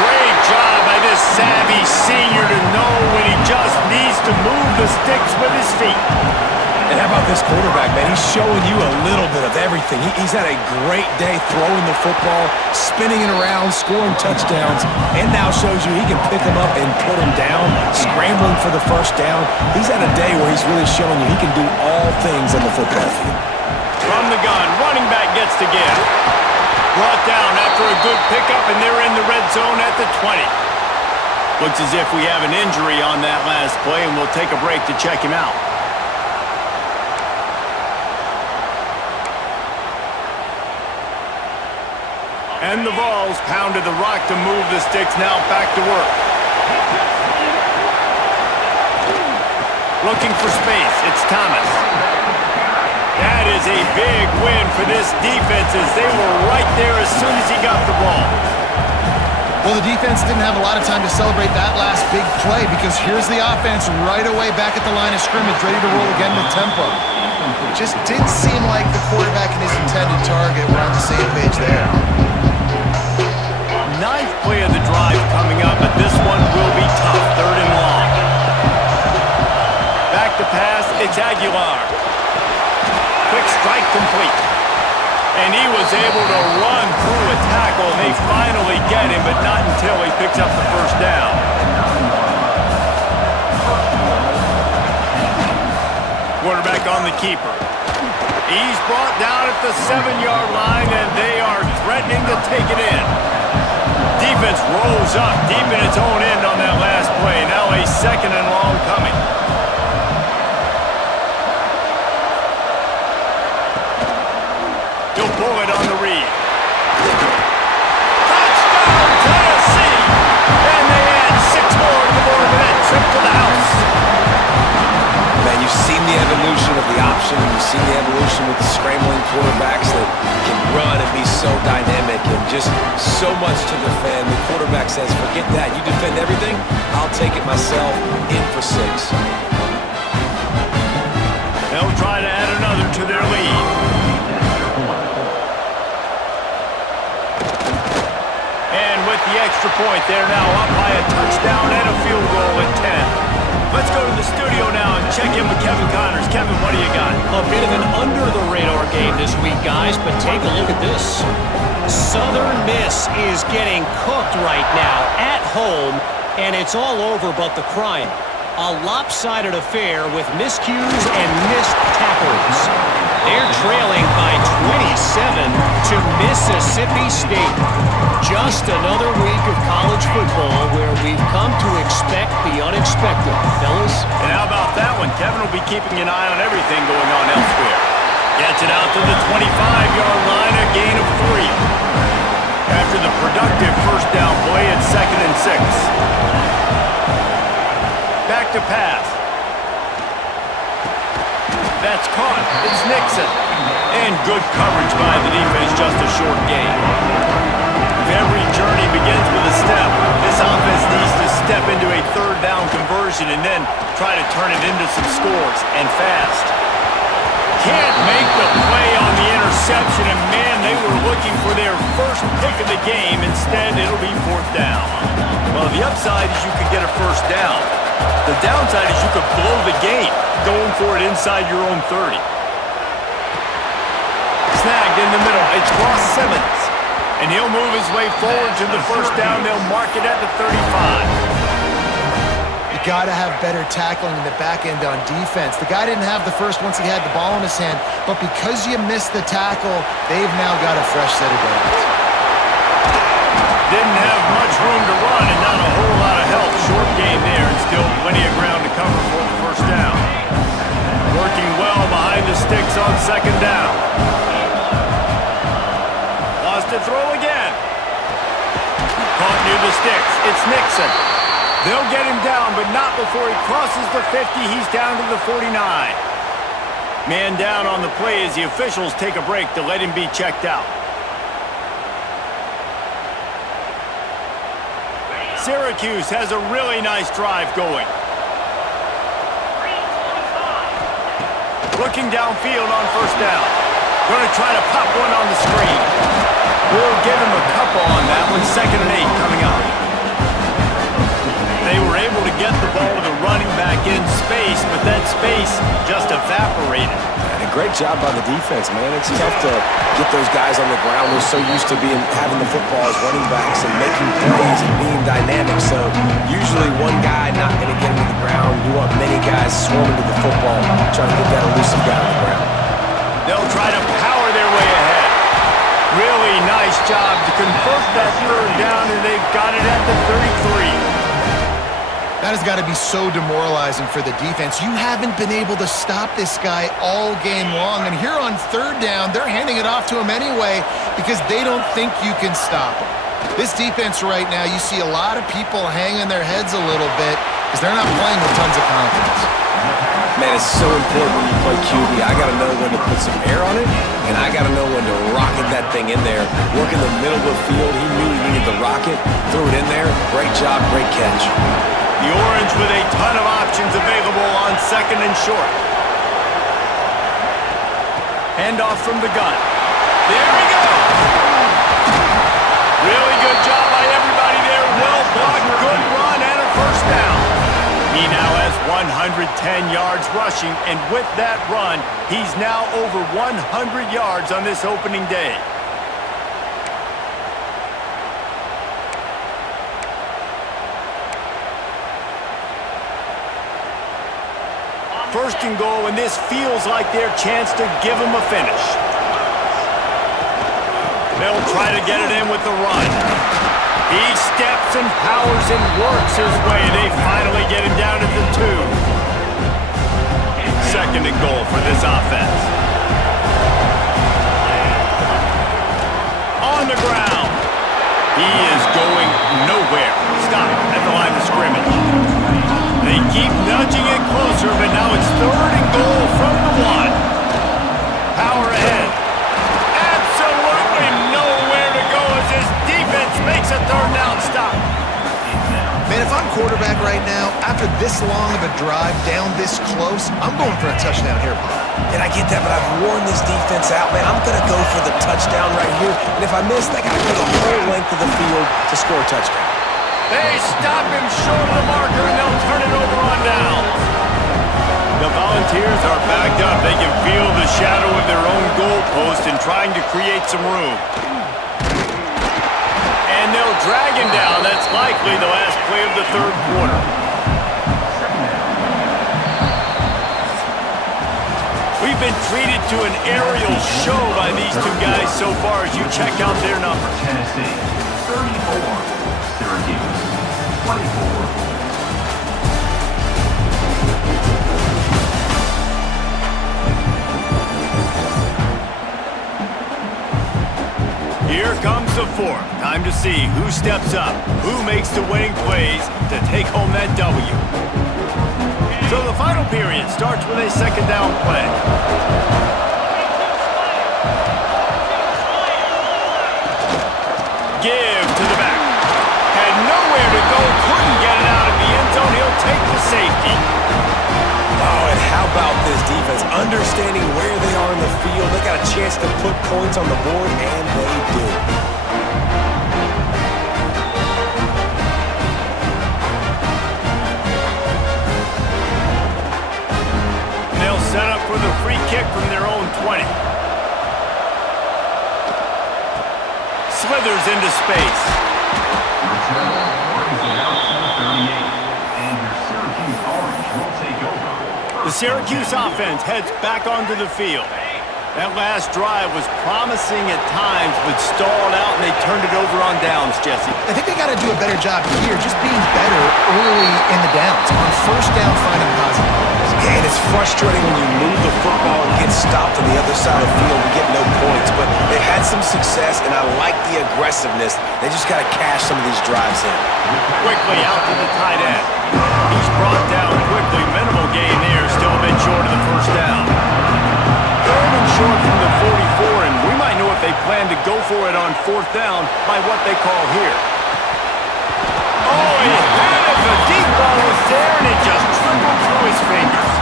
Great job by this savvy senior to know when he just needs to move the sticks with his feet. And how about this quarterback, man? He's showing you a little bit of everything. He's had a great day throwing the football, spinning it around, scoring touchdowns, and now shows you he can pick him up and put him down, scrambling for the first down. He's had a day where he's really showing you he can do all things on the football field. From the gun, running back gets to give. Brought down after a good pickup, and they're in the red zone at the 20. Looks as if we have an injury on that last play, and we'll take a break to check him out. And the Vols pounded the rock to move the sticks. Now back to work. Looking for space. It's Thomas. That is a big win for this defense as they were right there as soon as he got the ball. Well, the defense didn't have a lot of time to celebrate that last big play because here's the offense right away back at the line of scrimmage, ready to roll again with tempo. It just didn't seem like the quarterback and his intended target were on the same page there. Ninth play of the drive coming up, but this one will be tough. 3rd and long. Back to pass, it's Aguilar. Quick strike complete. And he was able to run through a tackle, and they finally get him, but not until he picks up the first down. Quarterback on the keeper. He's brought down at the 7-yard line, and they are threatening to take it in. Defense rolls up deep in its own end on that last play. Now a 2nd and long coming. He'll pull it on the read. Touchdown, Tennessee! And they add 6 more to the board with that trip to the house. Man, you've seen the evolution of the option. You've seen the evolution with the scrambling quarterbacks that can run and be so dynamic and just so much to defend. The quarterback says, forget that. You defend everything, I'll take it myself. In for 6. They'll try to add another to their lead. And with the extra point, they're now up by a touchdown and a field goal at 10. Let's go to the studio now and check in with Kevin Connors. Kevin, what do you got? A bit of an under-the-radar game this week, guys, but take a look at this. Southern Miss is getting cooked right now at home, and it's all over but the crying. A lopsided affair with miscues and missed tackles. They're trailing by 27 to Mississippi State. Just another week of college football where we've come to expect the unexpected, fellas. And how about that one? Kevin will be keeping an eye on everything going on elsewhere. Gets it out to the 25-yard line, a gain of 3. After the productive first down play, it's 2nd and 6. Back to pass. That's caught. It's Nixon. And good coverage by the defense, just a short gain. If every journey begins with a step, this offense needs to step into a 3rd down conversion and then try to turn it into some scores, and fast. Can't make the play on the interception, and man, they were looking for their first pick of the game. Instead, it'll be 4th down. Well, the upside is you could get a first down. The downside is you could blow the game going for it inside your own 30. Snagged in the middle. It's Ross Simmons. And he'll move his way forward to the first down. They'll mark it at the 35. You got to have better tackling in the back end on defense. The guy didn't have the first once he had the ball in his hand, but because you missed the tackle, they've now got a fresh set of downs. Didn't have much room to run and not a whole lot of help. Short game there and still plenty of ground to cover for the first down. Working well behind the sticks on 2nd down. Lost to throw again. Caught near the sticks. It's Nixon. They'll get him down, but not before he crosses the 50. He's down to the 49. Man down on the play as the officials take a break to let him be checked out. Syracuse has a really nice drive going. Looking downfield on first down. Going to try to pop one on the screen. We'll give him a couple on that one. 2nd and 8 coming up. They were able to get the ball to the running back in space, but that space just evaporated. And a great job by the defense, man. It's tough to get those guys on the ground. They're so used to having the football as running backs and making plays and being dynamic. So usually one guy not going to get him to the ground. You want many guys swarming to the football, trying to get that elusive guy on the ground. They'll try to power their way ahead. Really nice job to convert that 3rd down, and they've got it at the 33. That has got to be so demoralizing for the defense. You haven't been able to stop this guy all game long, and here on third down, they're handing it off to him anyway because they don't think you can stop him. This defense right now, you see a lot of people hanging their heads a little bit because they're not playing with tons of confidence. Man, it's so important when you play QB. I got to know when to put some air on it, and I got to know when to rocket that thing in there. Work in the middle of the field. He knew he needed the rocket. Threw it in there. Great job, great catch. The Orange with a ton of options available on second and short. Handoff from the gun. There we go. Really good job by everybody there. Well blocked, good run, and a first down. He now has 110 yards rushing, and with that run, he's now over 100 yards on this opening day. First and goal, and this feels like their chance to give him a finish. They'll try to get it in with the run. He steps and powers and works his way. They finally get him down to the 2. Second and goal for this offense. On the ground. He is going nowhere. Stop at the line of scrimmage. They keep nudging it closer, but now it's third and goal from the 1. Power ahead. Absolutely nowhere to go as this defense makes a third down stop. Man, if I'm quarterback right now, after this long of a drive down this close, I'm going for a touchdown here, Bob. And I get that, but I've worn this defense out, man. I'm going to go for the touchdown right here. And if I miss, I got to go the whole length of the field to score a touchdown. They stop him short of the marker, and they'll turn it over on downs. The Volunteers are backed up. They can feel the shadow of their own goalpost and trying to create some room. And they'll drag him down. That's likely the last play of the third quarter. We've been treated to an aerial show by these two guys so far as you check out their numbers. Tennessee, 34. Syracuse, 24. Here comes the 4th. Time to see who steps up, who makes the winning plays to take home that W. So the final period starts with a second down play. Give to the back. Had nowhere to go, couldn't get it out of the end zone. He'll take the safety. Oh, and how about this defense? Understanding where they are in the field. They got a chance to put points on the board, and they do. They'll set up for the free kick from their own 20. Slithers into space. The Syracuse offense heads back onto the field. That last drive was promising at times, but stalled out, and they turned it over on downs, Jesse. I think they got to do a better job here, just being better early in the downs. On first down, finding positive plays. And it's frustrating when you move the football and get stopped on the other side of the field and get no points. But they've had some success, and I like the aggressiveness. They just got to cash some of these drives in. Quickly out to the tight end. He's brought down quickly. Minimal gain there, still a bit short of the first down. Third and short from the 44, and we might know if they plan to go for it on fourth down by what they call here. Oh, he had it. The deep ball was there, and it just trickled through his fingers.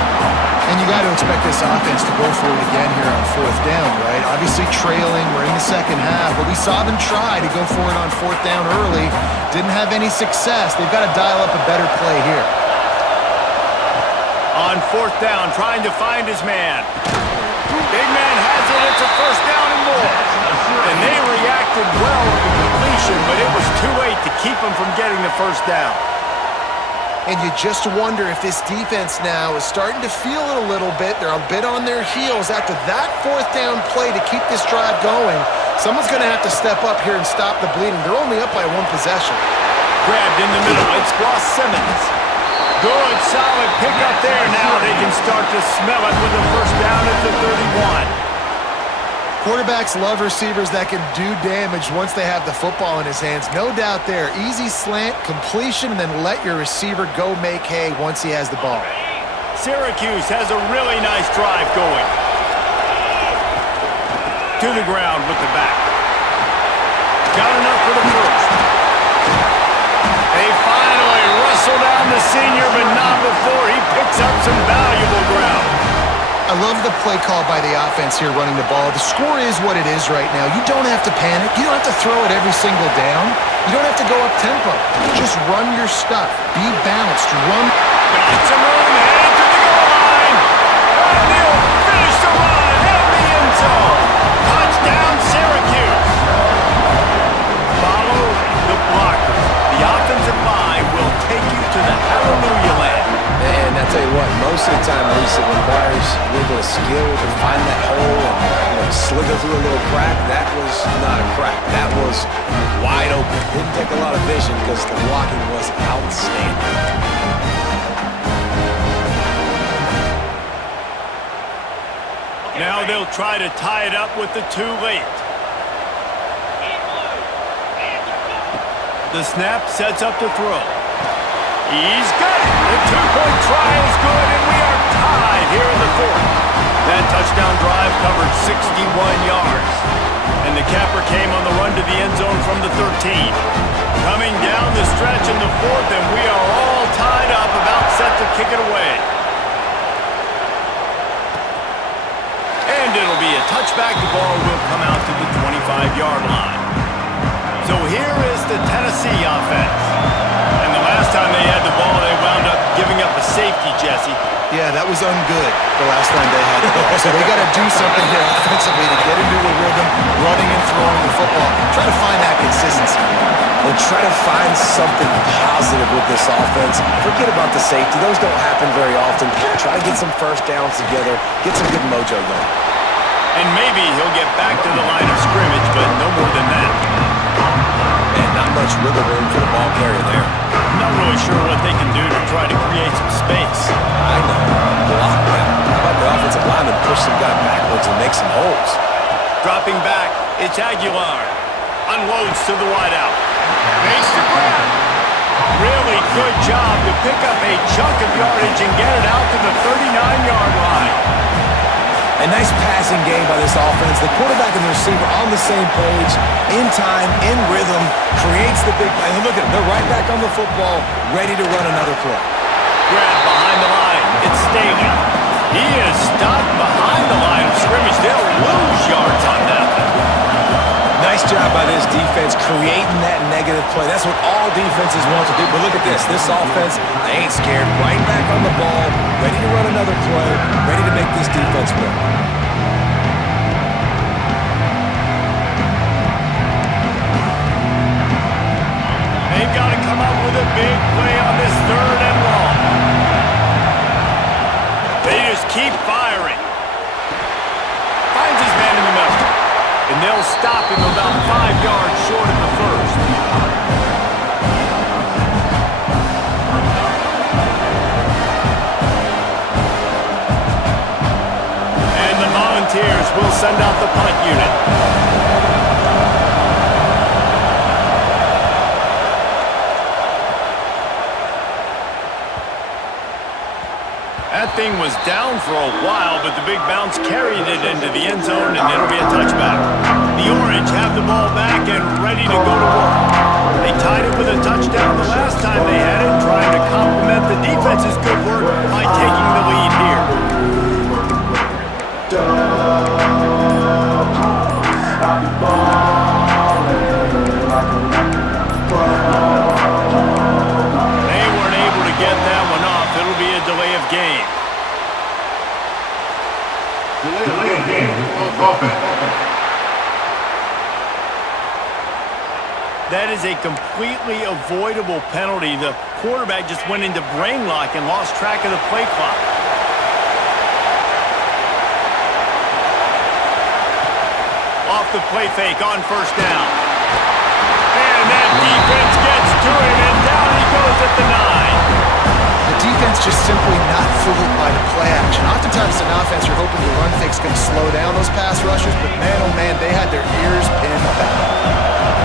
And you got to expect this offense to go for it again here on fourth down, right? Obviously trailing, we're in the second half, but we saw them try to go for it on fourth down early. Didn't have any success. They've got to dial up a better play here. On fourth down, trying to find his man. Big man has it. It's a first down and more. And they reacted well to the completion, but it was too late to keep them from getting the first down. And you just wonder if this defense now is starting to feel it a little bit. They're a bit on their heels after that fourth down play to keep this drive going. Someone's going to have to step up here and stop the bleeding. They're only up by one possession. Grabbed in the middle. It's Ross Simmons. Good, solid pickup there. Now they can start to smell it with a first down at the 31. Quarterbacks love receivers that can do damage once they have the football in his hands. No doubt there. Easy slant, completion, and then let your receiver go make hay once he has the ball. Syracuse has a really nice drive going. To the ground with the back. Got enough for the first. They finally wrestle down the senior, but not before he picks up some valuable ground. I love the play call by the offense here running the ball. The score is what it is right now. You don't have to panic. You don't have to throw it every single down. You don't have to go up tempo. Just run your stuff. Be balanced. Run. Got some room, headed to the goal line. And he'll finish the run in the end zone. Touchdown, Syracuse. Follow the blocker. The offensive line will take you to the hallelujah land. And I tell you what, most of the time, Reese, it requires a little bit of skill to find that hole and slither through a little crack. That was not a crack. That was wide open. Didn't take a lot of vision because the blocking was outstanding. Now they'll try to tie it up with the too late. The snap sets up the throw. He's got it. The two-point try is good, and we are tied here in the fourth. That touchdown drive covered 61 yards. And the capper came on the run to the end zone from the 13. Coming down the stretch in the fourth, and we are all tied up, about set to kick it away. And it'll be a touchback. The ball will come out to the 25-yard line. So here is the Tennessee offense. And the last time they had the ball, they wound up giving up a safety, Jesse. Yeah, that was ungood the last time they had the ball. So they got to do something here offensively to get into a rhythm, running and throwing the football. Try to find that consistency. And try to find something positive with this offense. Forget about the safety. Those don't happen very often. Try to get some first downs together. Get some good mojo going. And maybe he'll get back to the line of scrimmage, but no more than that. And not much wiggle room for the ball carrier there. Not really sure what they can do to try to create some space. I know. Block that. How about the offensive lineman push some guy backwards and make some holes? Dropping back, it's Aguilar. Unloads to the wideout. Makes the grab. Really good job to pick up a chunk of yardage and get it out to the 39-yard line. A nice passing game by this offense. The quarterback and the receiver on the same page, in time, in rhythm, creates the big play. And look at them. They're right back on the football, ready to run another play. Grab behind the line. It's Staley. He is stopped behind the line of scrimmage. They'll lose yards on that one. Nice job by this defense creating that negative play. That's what all defenses want to do. But look at this. This offense, they ain't scared. Right back on the ball, ready to run another play, ready to make this defense work. They've got to come up with a big play on this third and long. They just keep firing. Finds his man in the middle. And they'll stop him about 5 yards short of the first. And the Volunteers will send out the punt unit. That thing was down for a while, but the big bounce carried it into the end zone, and it'll be a touchback. The Orange have the ball back and ready to go to work. They tied it with a touchdown the last time they had it, trying to complement the defense's good work by taking the lead here. They weren't able to get that one off. It'll be a delay of game. Delay of game. Offense. That is a completely avoidable penalty. The quarterback just went into brain lock and lost track of the play clock. Off the play fake on first down. And that defense gets to him, and down he goes at the 9. The is just simply not fooled by the play action. Oftentimes, an offense you're hoping the run fix can slow down those pass rushers, but man, oh man, they had their ears pinned back.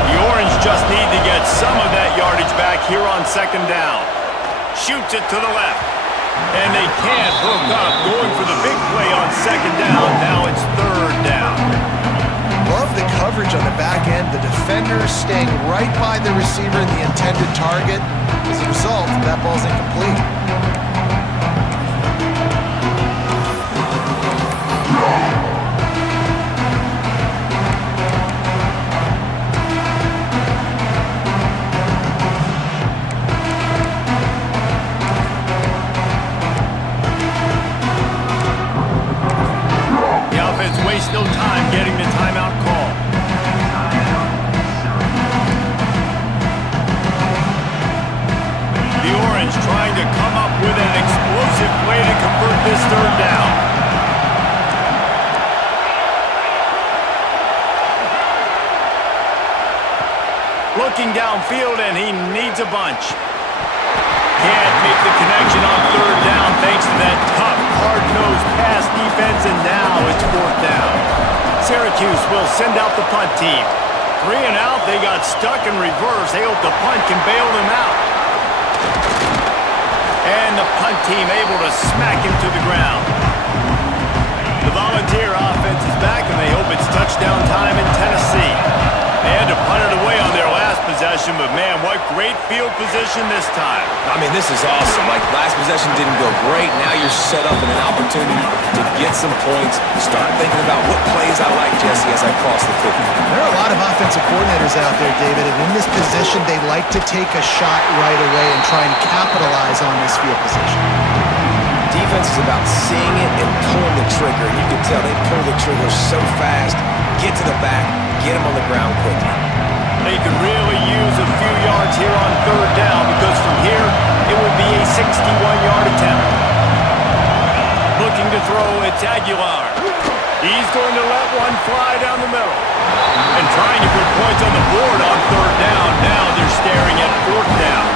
The Orange just need to get some of that yardage back here on second down. Shoots it to the left. And they can't hook up, going for the big play on second down. Now it's third down. Love the coverage on the back end. The defender staying right by the receiver and the intended target. As a result, that ball's incomplete. The offense wastes no time getting the timeout call. The Orange trying to come up with an explosive play to convert this third down. Looking downfield, and he needs a bunch. Can't make the connection on third down thanks to that tough, hard-nosed pass defense, and now it's fourth down. Syracuse will send out the punt team. 3 and out, they got stuck in reverse. They hope the punt can bail them out. And the punt team able to smack him to the ground. The Volunteer offense is back, and they hope it's touchdown time in Tennessee. They had to punt it away on their last possession, but man, what great field position this time. I mean, this is awesome. Like, last possession didn't go great. Now you're set up in an opportunity to get some points. Start thinking about what plays I like, Jesse, as I cross the 50. There are a lot of offensive coordinators out there, David, and in this position, they like to take a shot right away and try and capitalize on this field position. Defense is about seeing it and pulling the trigger. You can tell they pull the trigger so fast, get to the back, get them on the ground quickly. They could really use a few yards here on third down, because from here, it would be a 61-yard attempt. Looking to throw, it's Aguilar. He's going to let one fly down the middle. And trying to put points on the board on third down. Now they're staring at fourth down.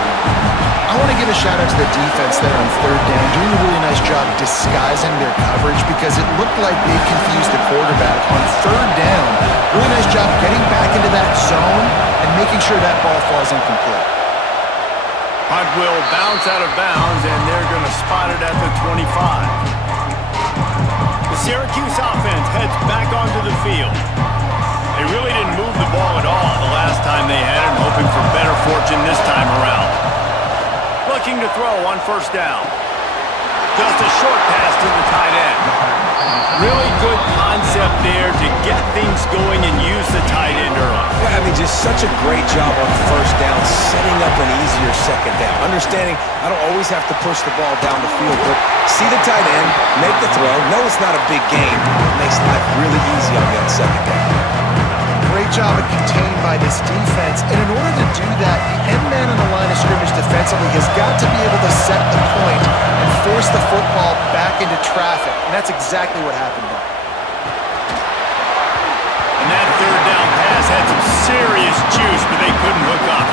I want to give a shout-out to the defense there on third down, doing a really nice job disguising their coverage because it looked like they confused the quarterback on third down. Really nice job getting back into that zone and making sure that ball falls incomplete. Punt will bounce out of bounds, and they're going to spot it at the 25. The Syracuse offense heads back onto the field. They really didn't move the ball at all the last time they had it, hoping for better fortune this time around. Looking to throw on first down. Just a short pass to the tight end. Really good concept there to get things going and use the tight end early. Yeah, I mean, just such a great job on first down, setting up an easier second down. Understanding I don't always have to push the ball down the field, but see the tight end, make the throw. No, it's not a big game. It makes life really easy on that second down. Great job of contained by this defense, and in order to do that, the end man on the line of scrimmage defensively has got to be able to set the point and force the football back into traffic, and that's exactly what happened there. And that third down pass had some serious juice, but they couldn't hook up.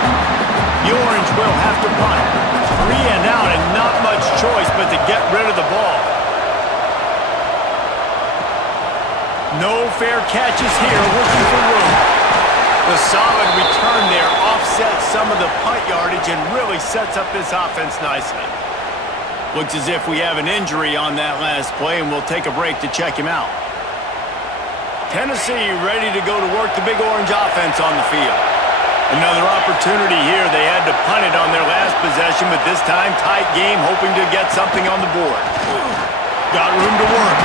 The Orange will have to punt. 3 and out, and not much choice but to get rid of the ball. No fair catches here, looking for room. The solid return there offsets some of the punt yardage and really sets up this offense nicely. Looks as if we have an injury on that last play, and we'll take a break to check him out. Tennessee ready to go to work the Big Orange offense on the field. Another opportunity here. They had to punt it on their last possession, but this time tight game, hoping to get something on the board. Got room to work.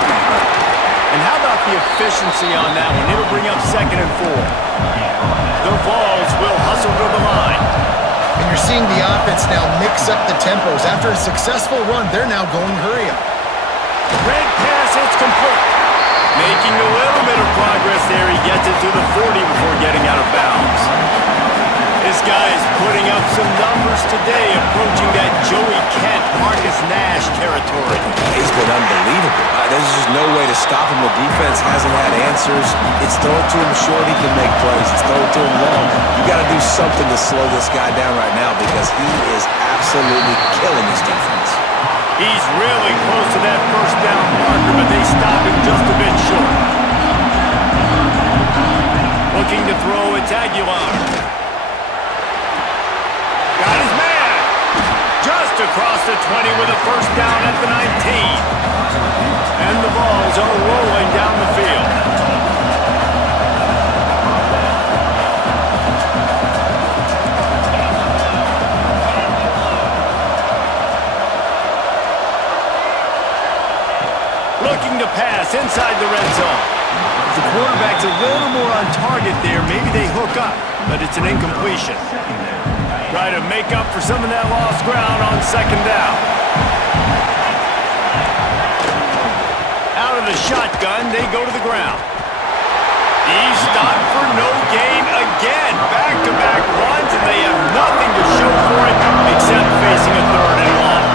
And how about the efficiency on that one? It'll bring up 2nd and 4. The Vols will hustle to the line. And you're seeing the offense now mix up the tempos. After a successful run, they're now going hurry up. Red pass, it's complete. Making a little bit of progress there. He gets it to the 40 before getting out of bounds. This guy is putting up some numbers today, approaching that Joey Kent, Marcus Nash territory. He's been unbelievable. There's just no way to stop him. The defense hasn't had answers. It's thrown to him short, he can make plays. It's thrown to him long. You got to do something to slow this guy down right now because he is absolutely killing his defense. He's really close to that first down marker, but they stop him just a bit short. Looking to throw, it's Aguilar. Got his man. Just across the 20 with a first down at the 19. And the balls are rolling down the field. Looking to pass inside the red zone. If the quarterback's a little more on target there, maybe they hook up, but it's an incompletion. Try to make up for some of that lost ground on second down. Out of the shotgun, they go to the ground. He's stopped for no gain again. Back-to-back runs, and they have nothing to show for it except facing a 3rd and long.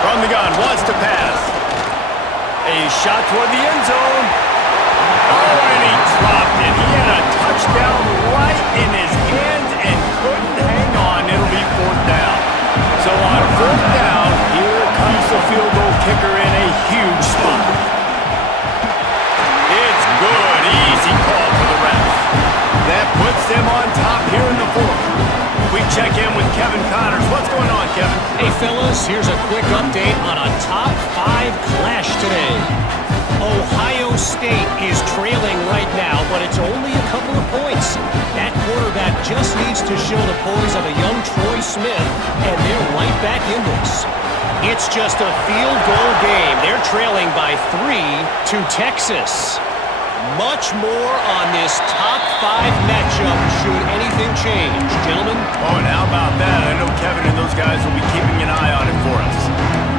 From the gun, wants to pass. A shot toward the end zone. Oh, and he dropped it. He had a touchdown right in his hands and couldn't hang on. It'll be 4th down. So on 4th down, here comes the field goal kicker in a huge spot. It's good. Easy call for the refs. That puts them on top here in the 4th. We check in with Kevin Connors. What's going on, Kevin? Hey, fellas, here's a quick update on a top 5 clash today. Ohio State is trailing right now, but it's only a couple of points. That quarterback just needs to show the poise of a young Troy Smith, and they're right back in this. It's just a field goal game. They're trailing by 3 to Texas. Much more on this top 5 matchup should anything change, gentlemen. Oh, and how about that? I know Kevin and those guys will be keeping an eye on it for us.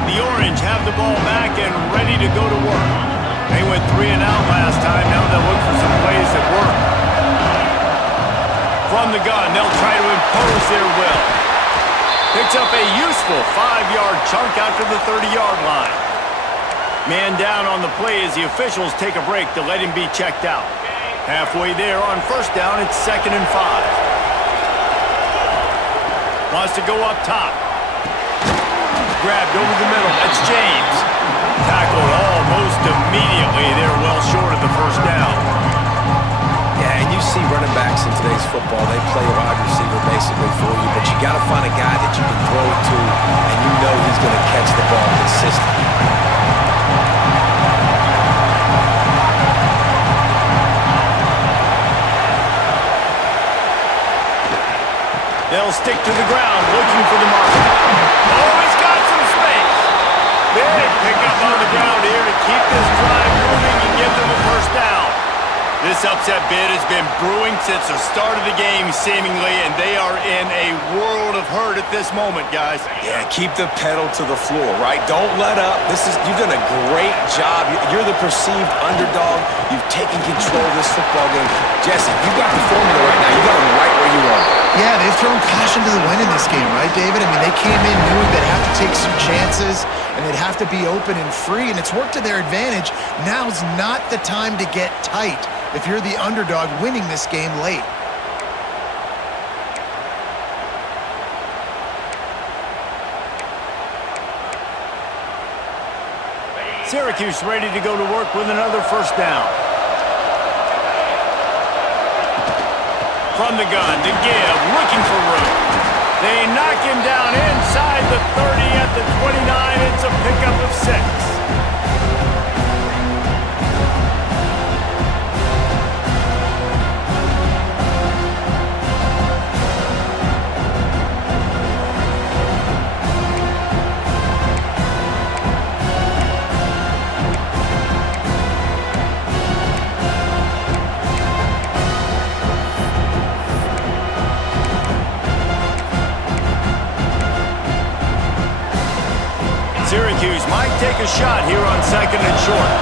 The Orange have the ball back and ready to go to work. They went 3 and out last time. Now they'll look for some plays that work. From the gun, they'll try to impose their will. Picks up a useful 5-yard chunk out to the 30-yard line. Man down on the play as the officials take a break to let him be checked out. Halfway there on 1st down, it's 2nd and 5. Wants to go up top. Grabbed over the middle. That's James. Tackled almost immediately. They're well short of the 1st down. Yeah, and you see running backs in today's football, they play a wide receiver basically for you, but you got to find a guy that you can throw it to, and you know he's going to catch the ball consistently. They'll stick to the ground, looking for the mark. Oh, he's got some space. Big pickup on the ground here to keep this drive moving and give them a 1st down. This upset bid has been brewing since the start of the game, seemingly, and they are in a world of hurt at this moment, guys. Yeah, keep the pedal to the floor, right? Don't let up. You've done a great job. You're the perceived underdog. You've taken control of this football game. Jesse, you got the formula right now. You got them right where you are. Yeah, they've thrown caution to the wind in this game, right, David? I mean, they came in knowing they'd have to take some chances, and they'd have to be open and free, and it's worked to their advantage. Now's not the time to get tight if you're the underdog winning this game late. Syracuse ready to go to work with another 1st down. From the gun to give, looking for room. They knock him down inside the 30 at the 29. It's a pickup of 6. Syracuse might take a shot here on 2nd and short.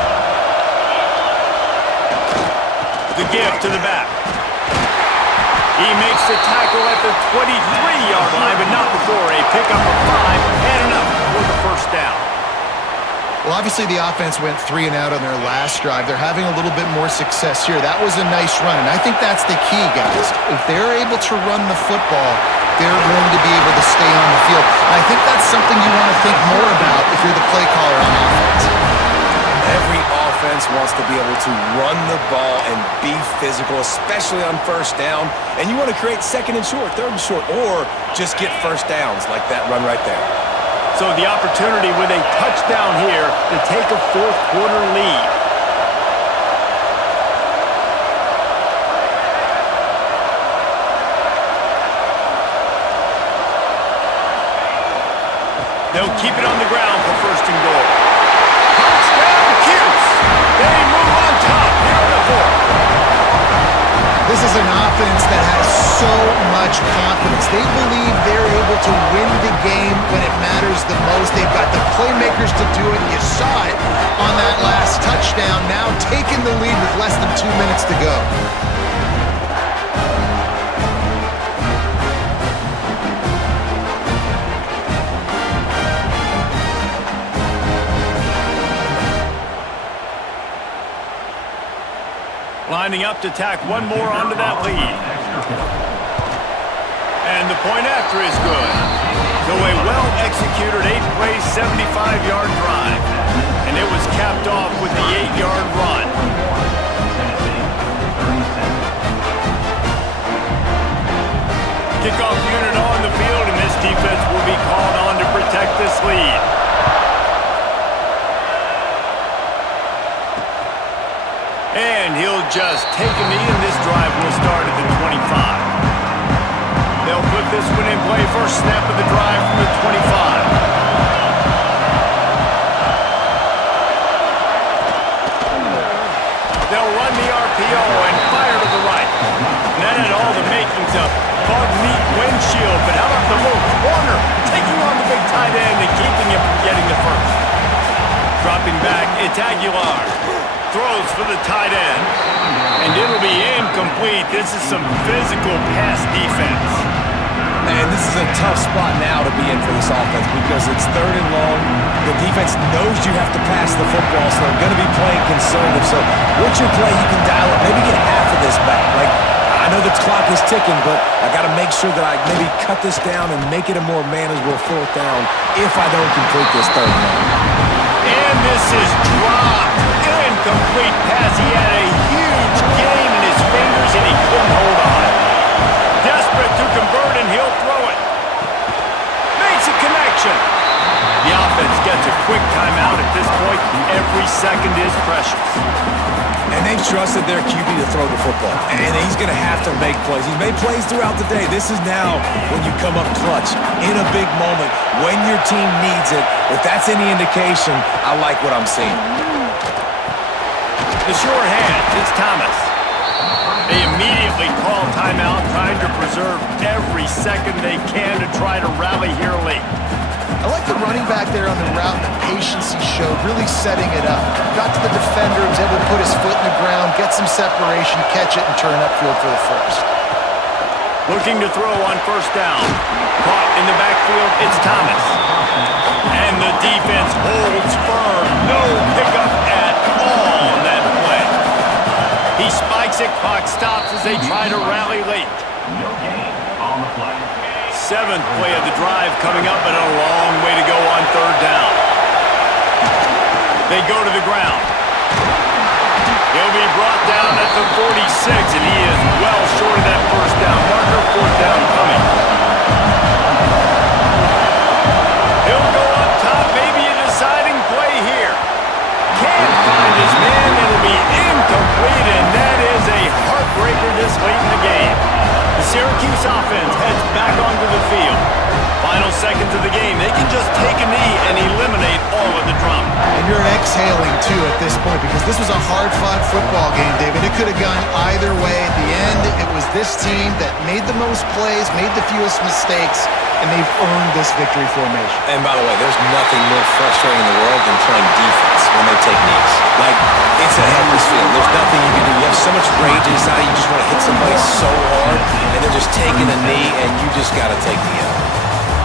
The give to the back. He makes the tackle at the 23-yard line, but not before a pickup of 5 and enough for the 1st down. Well, obviously the offense went 3 and out on their last drive. They're having a little bit more success here. That was a nice run, and I think that's the key, guys. If they're able to run the football, they're going to be able to stay on the field. And I think that's something you want to think more about if you're the play caller on offense. Every offense wants to be able to run the ball and be physical, especially on first down. And you want to create second and short, third and short, or just get first downs like that run right there. So the opportunity with a touchdown here to take a fourth quarter lead. They'll keep it on the ground for first and goal. Touchdown, CUSE! They move on top here in the fourth. This is an offense that has so much confidence. They believe they're able to win the game when it matters the most. They've got the playmakers to do it. You saw it on that last touchdown. Now taking the lead with less than 2 minutes to go. Lining up to tack one more onto that lead. And the point after is good. So a well-executed 8-play, 75-yard drive. And it was capped off with the 8-yard run. Kickoff unit on the field, and this defense will be called on to protect this lead. And he'll just take a knee, and this drive will start at the 25. They'll put this one in play. First snap of the drive from the 25. They'll run the RPO and fire to the right. And that had all the makings of bug meat windshield. But how about the little corner taking on the big tight end and keeping him from getting the first? Dropping back, it's Aguilar. Throws for the tight end. And it'll be incomplete. This is some physical pass defense. And this is a tough spot now to be in for this offense because it's third and long. The defense knows you have to pass the football, so they're going to be playing conservative. So what's your play you can dial up? Maybe get half of this back. Like, I know the clock is ticking, but I got to make sure that I maybe cut this down and make it a more manageable fourth down if I don't complete this third and long. And this is dropped. Incomplete pass. He had a huge game in his fingers, and he couldn't hold on. Desperate to convert, and he'll throw it. Makes a connection. The offense gets a quick timeout at this point. Every second is precious. And they've trusted their QB to throw the football. And he's going to have to make plays. He's made plays throughout the day. This is now when you come up clutch in a big moment when your team needs it. If that's any indication, I like what I'm seeing. The short hand, it's Thomas. They immediately call timeout, trying to preserve every second they can to try to rally here late. I like the running back there on the route and the patience he showed, really setting it up. Got to the defender, was able to put his foot in the ground, get some separation, catch it, and turn upfield for the first. Looking to throw on first down. Caught in the backfield, it's Thomas. And the defense holds firm. No pickup at all on that play. He spikes it, clock stops as they try to rally late. No gain on the play. Seventh play of the drive coming up, but a long way to go on third down. They go to the ground. He'll be brought down at the 46, and he is well short of that first down marker. Fourth down coming. He'll go up top, maybe a deciding play here. Can't find his man. It'll be incomplete, and that is a heartbreaker this late in the game. The Syracuse offense heads back onto the field. Final seconds of the game. They can just take a knee and eliminate all of the drama. And you're exhaling, too, at this point, because this was a hard-fought football game, David. It could have gone either way. At the end, it was this team that made the most plays, made the fewest mistakes, and they've earned this victory formation. And by the way, there's nothing more frustrating in the world than playing defense when they take knees. Like, it's a helpless feeling. There's nothing you can do. You have so much rage inside you just want to hit somebody so hard, and they're just taking a knee, and you just got to take the L.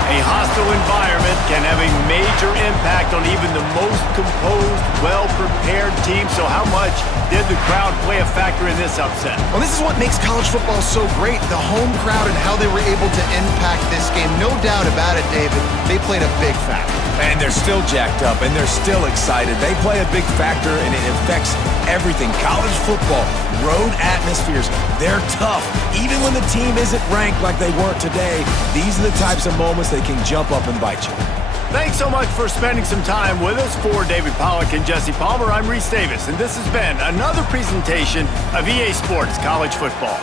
A hostile environment can have a major impact on even the most composed, well-prepared team. So how much did the crowd play a factor in this upset? Well, this is what makes college football so great, the home crowd and how they were able to impact this game. No doubt about it, David. They played a big factor. And they're still jacked up, and they're still excited. They play a big factor, and it affects everything. College football, road atmospheres, they're tough. Even when the team isn't ranked like they weren't today, these are the types of moments they can jump up and bite you. Thanks so much for spending some time with us. For David Pollack and Jesse Palmer, I'm Reese Davis, and this has been another presentation of EA Sports College Football.